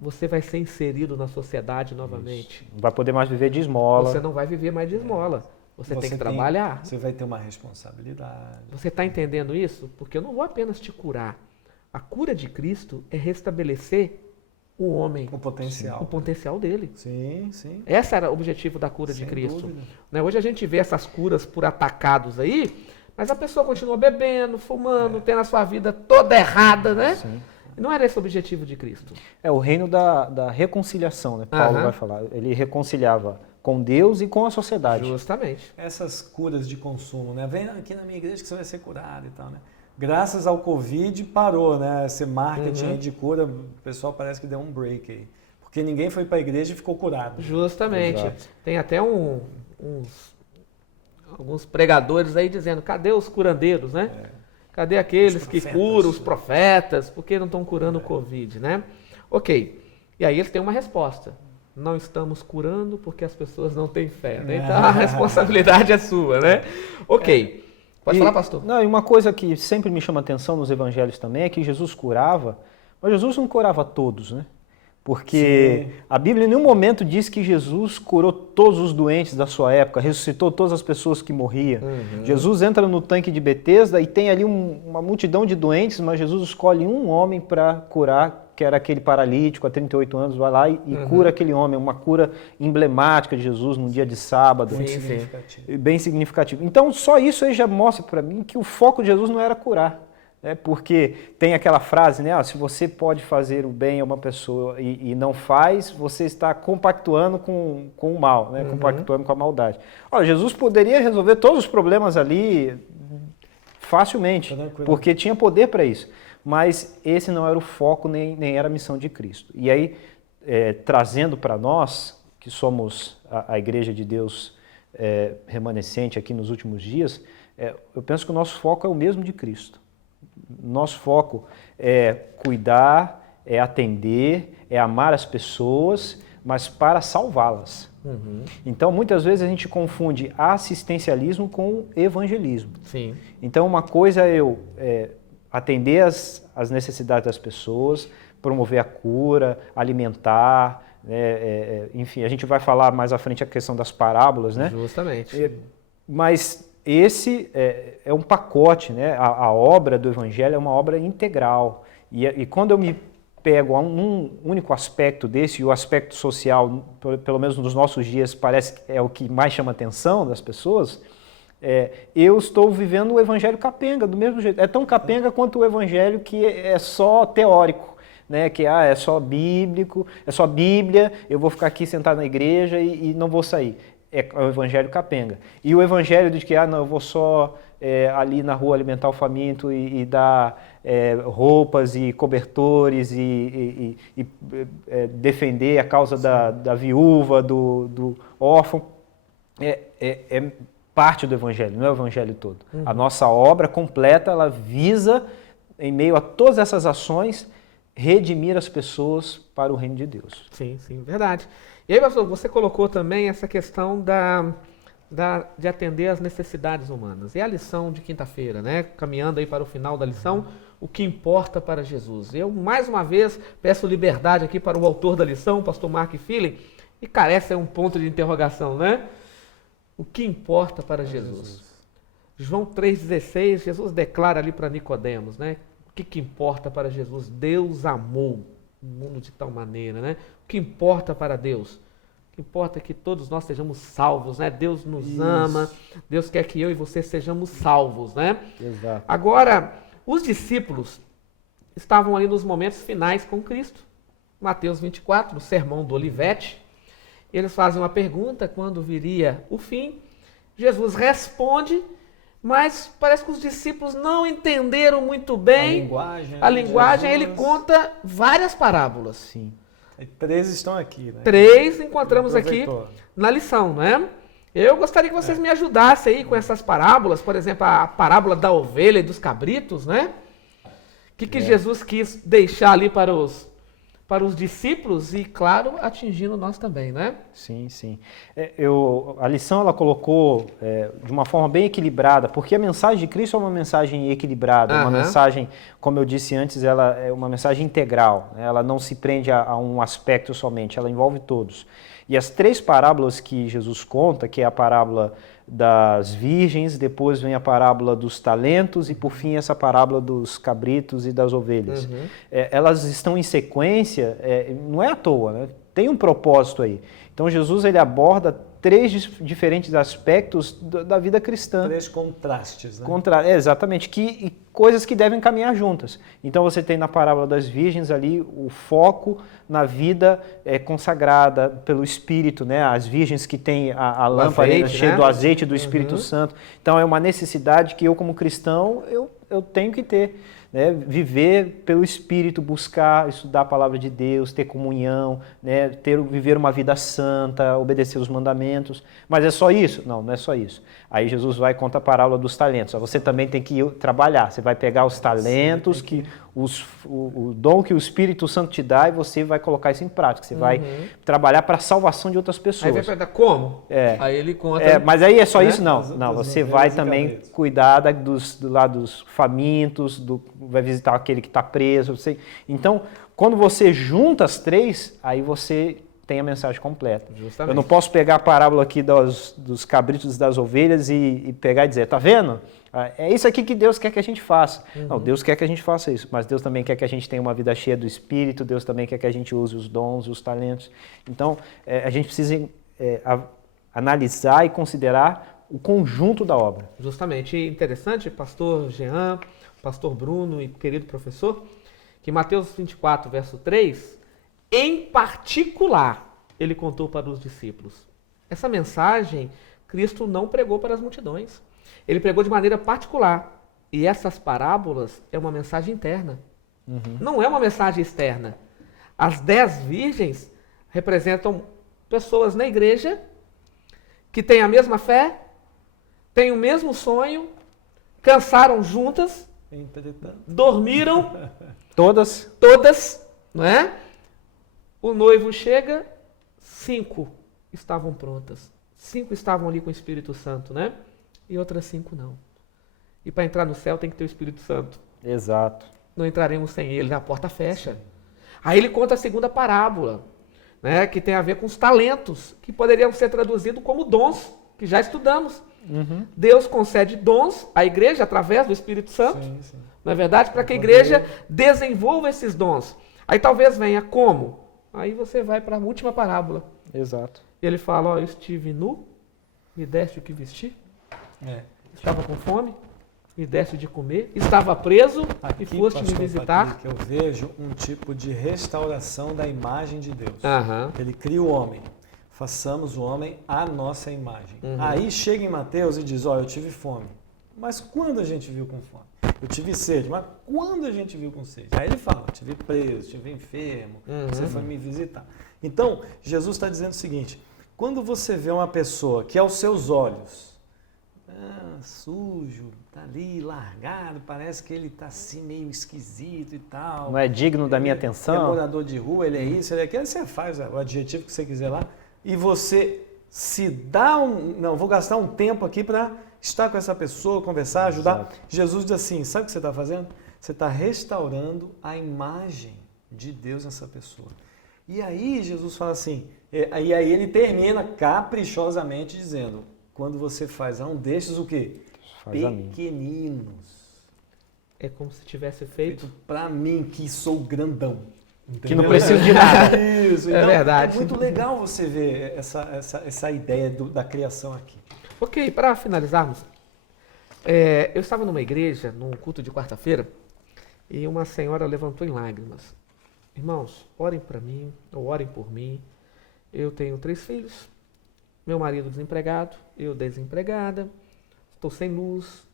você vai ser inserido na sociedade novamente. Não vai poder mais viver de esmola. Você não vai viver mais de esmola. Você tem que trabalhar. Você vai ter uma responsabilidade. Você está entendendo isso? Porque eu não vou apenas te curar. A cura de Cristo é restabelecer o homem, O potencial. o potencial dele. Sim, sim. Esse era o objetivo da cura de Sem Cristo. dúvida. Né, hoje a gente vê essas curas por atacados aí, mas a pessoa continua bebendo, fumando, tendo a sua vida toda errada, né? Sim. Não era esse o objetivo de Cristo. É o reino da reconciliação, né? Paulo Aham. vai falar. Ele reconciliava com Deus e com a sociedade. Justamente. Essas curas de consumo, né? Vem aqui na minha igreja que você vai ser curado e tal, né? Graças ao Covid parou, né? Esse marketing aí de cura, o pessoal parece que deu um break aí. Porque ninguém foi para a igreja e ficou curado. Justamente. Exato. Tem até alguns pregadores aí dizendo, cadê os curandeiros, né? Cadê aqueles Os que profetas, curam, os né? profetas? Por que não estão curando o Covid, né? Ok. E aí eles têm uma resposta. Não estamos curando porque as pessoas não têm fé, né? Então a responsabilidade é sua, né? Ok. Pode falar, pastor. Não, e uma coisa que sempre me chama atenção nos evangelhos também é que Jesus curava, mas Jesus não curava todos, né? Porque Sim. a Bíblia em nenhum momento diz que Jesus curou todos os doentes da sua época, ressuscitou todas as pessoas que morriam. Jesus entra no tanque de Betesda e tem ali uma multidão de doentes, mas Jesus escolhe um homem para curar, que era aquele paralítico há 38 anos, vai lá e cura aquele homem, uma cura emblemática de Jesus num dia de sábado. Muito Sim, sim. significativo. Bem significativo. Então, só isso aí já mostra para mim que o foco de Jesus não era curar. Porque tem aquela frase, né? Se você pode fazer o bem a uma pessoa e não faz, você está compactuando com o mal, né? Compactuando com a maldade. Olha, Jesus poderia resolver todos os problemas ali facilmente, Tranquilo. porque tinha poder para isso. Mas esse não era o foco, nem era a missão de Cristo. E aí, trazendo para nós, que somos a Igreja de Deus remanescente aqui nos últimos dias, eu penso que o nosso foco é o mesmo de Cristo. Nosso foco é cuidar, é atender, é amar as pessoas, mas para salvá-las. Então, muitas vezes a gente confunde assistencialismo com evangelismo. Sim. Então, uma coisa é eu atender as necessidades das pessoas, promover a cura, alimentar, enfim, a gente vai falar mais à frente a questão das parábolas, né? Justamente. Mas esse é um pacote, né? A obra do Evangelho é uma obra integral. E quando eu me pego a um único aspecto desse, e o aspecto social, pelo menos nos nossos dias, parece que é o que mais chama a atenção das pessoas, Eu estou vivendo o evangelho capenga, do mesmo jeito. É tão capenga quanto o evangelho que é só teórico, né? Que é só bíblico, é só Bíblia, eu vou ficar aqui sentado na igreja e não vou sair. É o evangelho capenga. E o evangelho de que não, eu vou só ali na rua alimentar o faminto e dar roupas e cobertores e defender a causa da viúva, do órfão, é parte do evangelho, não é o evangelho todo. A nossa obra completa, ela visa, em meio a todas essas ações, redimir as pessoas para o reino de Deus. Sim, sim, verdade. E aí, pastor, você colocou também essa questão de atender às necessidades humanas. E a lição de quinta-feira, né? Caminhando aí para o final da lição, o que importa para Jesus. Eu, mais uma vez, peço liberdade aqui para o autor da lição, o pastor Mark Feeling, e carece um ponto de interrogação, né? O que importa para Jesus? João 3,16, Jesus declara ali para Nicodemos, né? O que importa para Jesus? Deus amou o mundo de tal maneira, né? O que importa para Deus? O que importa é que todos nós sejamos salvos, né? Deus nos ama, Deus quer que eu e você sejamos salvos, né? Exato. Agora, os discípulos estavam ali nos momentos finais com Cristo. Mateus 24, no Sermão do Olivete, eles fazem uma pergunta, quando viria o fim? Jesus responde, mas parece que os discípulos não entenderam muito bem a linguagem. Ele conta várias parábolas. Sim. E 3 estão aqui, né? 3 encontramos aqui na lição, né? Eu gostaria que vocês me ajudassem aí com essas parábolas, por exemplo, a parábola da ovelha e dos cabritos, né? O que Jesus quis deixar ali para os discípulos e, claro, atingindo nós também, né? Sim, sim. A lição ela colocou de uma forma bem equilibrada, porque a mensagem de Cristo é uma mensagem equilibrada, uma mensagem, como eu disse antes, ela é uma mensagem integral, né? Ela não se prende a um aspecto somente, ela envolve todos. E as 3 parábolas que Jesus conta, que é a parábola das virgens, depois vem a parábola dos talentos e por fim essa parábola dos cabritos e das ovelhas. Elas estão em sequência, não é à toa, né? Tem um propósito aí. Então Jesus ele aborda 3 diferentes aspectos da vida cristã. 3 contrastes, né? Exatamente, coisas que devem caminhar juntas. Então você tem na parábola das virgens ali o foco na vida consagrada pelo Espírito, né? As virgens que têm a lâmpada cheia do azeite do Espírito Santo. Então é uma necessidade que eu como cristão eu tenho que ter. Né, viver pelo Espírito, buscar estudar a palavra de Deus, ter comunhão, né, viver uma vida santa, obedecer os mandamentos. Mas é só isso? Não, não é só isso. Aí Jesus vai e conta a parábola dos talentos. Você também tem que trabalhar. Você vai pegar os talentos, o dom que o Espírito Santo te dá e você vai colocar isso em prática. Você vai trabalhar para a salvação de outras pessoas. Aí vai perguntar como? Aí ele conta... mas aí é só isso? Não. Não, você vai também cuidar dos famintos, vai visitar aquele que está preso. Então, quando você junta as 3, aí você tem a mensagem completa. Justamente. Eu não posso pegar a parábola aqui dos cabritos e das ovelhas e pegar e dizer, tá vendo? É isso aqui que Deus quer que a gente faça. Não, Deus quer que a gente faça isso, mas Deus também quer que a gente tenha uma vida cheia do Espírito, Deus também quer que a gente use os dons e os talentos. Então, a gente precisa analisar e considerar o conjunto da obra. Justamente. E interessante, pastor Jean, pastor Bruno e querido professor, que Mateus 24, verso 3, em particular, ele contou para os discípulos. Essa mensagem, Cristo não pregou para as multidões. Ele pregou de maneira particular. E essas parábolas é uma mensagem interna. Não é uma mensagem externa. As 10 virgens representam pessoas na igreja que têm a mesma fé, têm o mesmo sonho, cansaram juntas, dormiram todas, não é? O noivo chega, 5 estavam prontas. 5 estavam ali com o Espírito Santo, né? E outras 5 não. E para entrar no céu tem que ter o Espírito Santo. Exato. Não entraremos sem ele, a porta fecha. Aí ele conta a segunda parábola, né? Que tem a ver com os talentos, que poderiam ser traduzidos como dons, que já estudamos. Deus concede dons à igreja através do Espírito Santo, não é verdade? Para que a igreja desenvolva esses dons. Aí talvez venha como? Aí você vai para a última parábola. Exato. E ele fala, eu estive nu, me deste o que vestir. Estava com fome, me deste de comer, estava preso Aqui, e foste me pastor visitar. Patrick, eu vejo um tipo de restauração da imagem de Deus. Aham. Ele cria o homem. Façamos o homem à nossa imagem. Aí chega em Mateus e diz, olha, eu tive fome. Mas quando a gente viu com fome? Eu tive sede, mas quando a gente viu com sede? Aí ele fala, eu tive preso, estive enfermo, você foi me visitar. Então, Jesus está dizendo o seguinte, quando você vê uma pessoa que aos seus olhos, sujo, tá ali largado, parece que ele está assim meio esquisito e tal. Não é digno da minha É atenção. morador de rua, ele é isso, ele é aquilo, você faz o adjetivo que você quiser lá, e você se dá não, vou gastar um tempo aqui para estar com essa pessoa, conversar, ajudar. Exato. Jesus diz assim, sabe o que você está fazendo? Você está restaurando a imagem de Deus nessa pessoa. E aí Jesus fala assim, e aí ele termina caprichosamente dizendo, quando você faz a um destes o quê? Faz a mim. Pequeninos. É como se tivesse feito. Feito para mim, que sou grandão. Que não preciso de nada. Isso, É verdade. É muito legal você ver essa ideia da criação aqui. Ok, para finalizarmos, eu estava numa igreja, num culto de quarta-feira, e uma senhora levantou em lágrimas. Irmãos, orem para mim, ou orem por mim. Eu tenho 3 filhos, meu marido desempregado, eu desempregada, estou sem luz.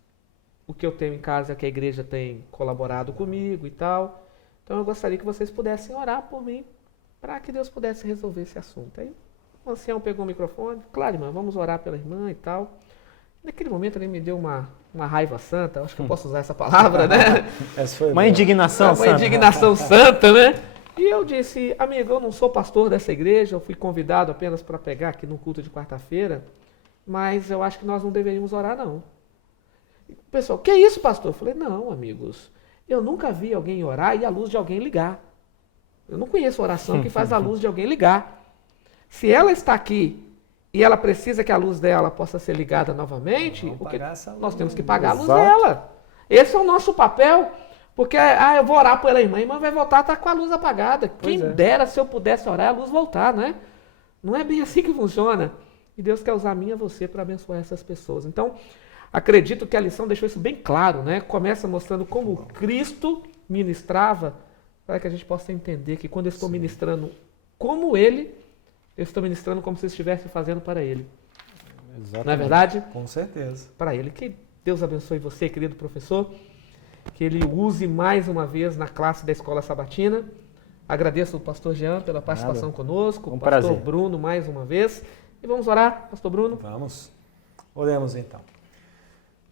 O que eu tenho em casa é que a igreja tem colaborado comigo e tal. Então eu gostaria que vocês pudessem orar por mim, para que Deus pudesse resolver esse assunto. Aí o ancião pegou o microfone, claro, irmã, vamos orar pela irmã e tal. Naquele momento ele me deu uma raiva santa, acho que eu posso usar essa palavra, né? Essa foi Uma boa. indignação, Uma santa. indignação santa, né? E eu disse, amigo, eu não sou pastor dessa igreja, eu fui convidado apenas para pregar aqui no culto de quarta-feira, mas eu acho que nós não deveríamos orar, não. O pessoal, que é isso, pastor? Eu falei, não, amigos, eu nunca vi alguém orar e a luz de alguém ligar. Eu não conheço oração que faz a luz de alguém ligar. Se ela está aqui e ela precisa que a luz dela possa ser ligada novamente, Vamos pagar essa luz, nós temos que né? pagar a luz Exato. dela. Esse é o nosso papel. Porque, eu vou orar pela irmã, a irmã vai voltar, está com a luz apagada. Quem dera se eu pudesse orar, a luz voltar, né? Não é bem assim que funciona. E Deus quer usar a mim e você para abençoar essas pessoas. Então, acredito que a lição deixou isso bem claro, né? Começa mostrando como Cristo ministrava, para que a gente possa entender que quando eu estou ministrando como Ele, eu estou ministrando como se eu estivesse fazendo para Ele. Exatamente. Não é verdade? Com certeza. Para Ele. Que Deus abençoe você, querido professor. Que Ele use mais uma vez na classe da Escola Sabatina. Agradeço ao pastor Jean pela participação conosco, Um o pastor prazer. Bruno mais uma vez. E vamos orar, pastor Bruno. Vamos. Oremos então.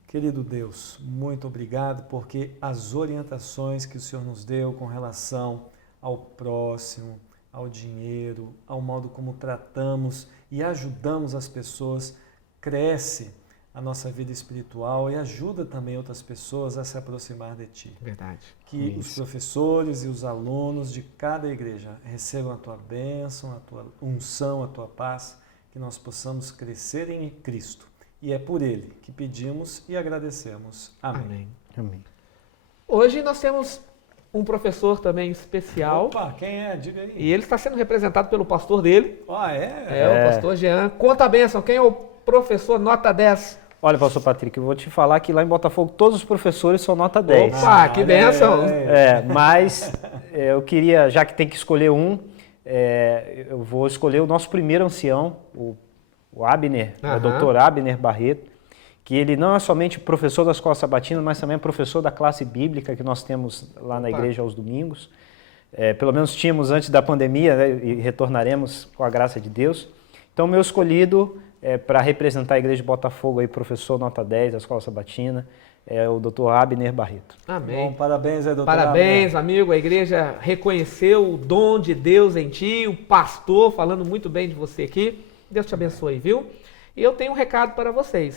Querido Deus, muito obrigado porque as orientações que o Senhor nos deu com relação ao próximo, ao dinheiro, ao modo como tratamos e ajudamos as pessoas, cresce a nossa vida espiritual e ajuda também outras pessoas a se aproximar de Ti. Verdade. Que os professores e os alunos de cada igreja recebam a Tua bênção, a Tua unção, a Tua paz, que nós possamos crescer em Cristo. E é por Ele que pedimos e agradecemos. Amém. Amém. Amém. Hoje nós temos um professor também especial. Opa, quem é? Diga aí. E ele está sendo representado pelo pastor dele. É? O pastor Jean. Conta a bênção. Quem é o professor nota 10? Olha, pastor Patrick, eu vou te falar que lá em Botafogo todos os professores são nota 10. Opa, que bênção. Mas eu queria, já que tem que escolher um, eu vou escolher o nosso primeiro ancião, o Abner, o doutor Abner Barreto, que ele não é somente professor da Escola Sabatina, mas também é professor da classe bíblica que nós temos lá na igreja aos domingos. Pelo menos tínhamos antes da pandemia, né, e retornaremos com a graça de Deus. Então, meu escolhido para representar a igreja de Botafogo, aí, professor nota 10 da Escola Sabatina, é o doutor Abner Barreto. Amém. Bom, parabéns aí, doutor. Parabéns, amigo. A igreja reconheceu o dom de Deus em ti, o pastor falando muito bem de você aqui. Deus te abençoe, viu? E eu tenho um recado para vocês.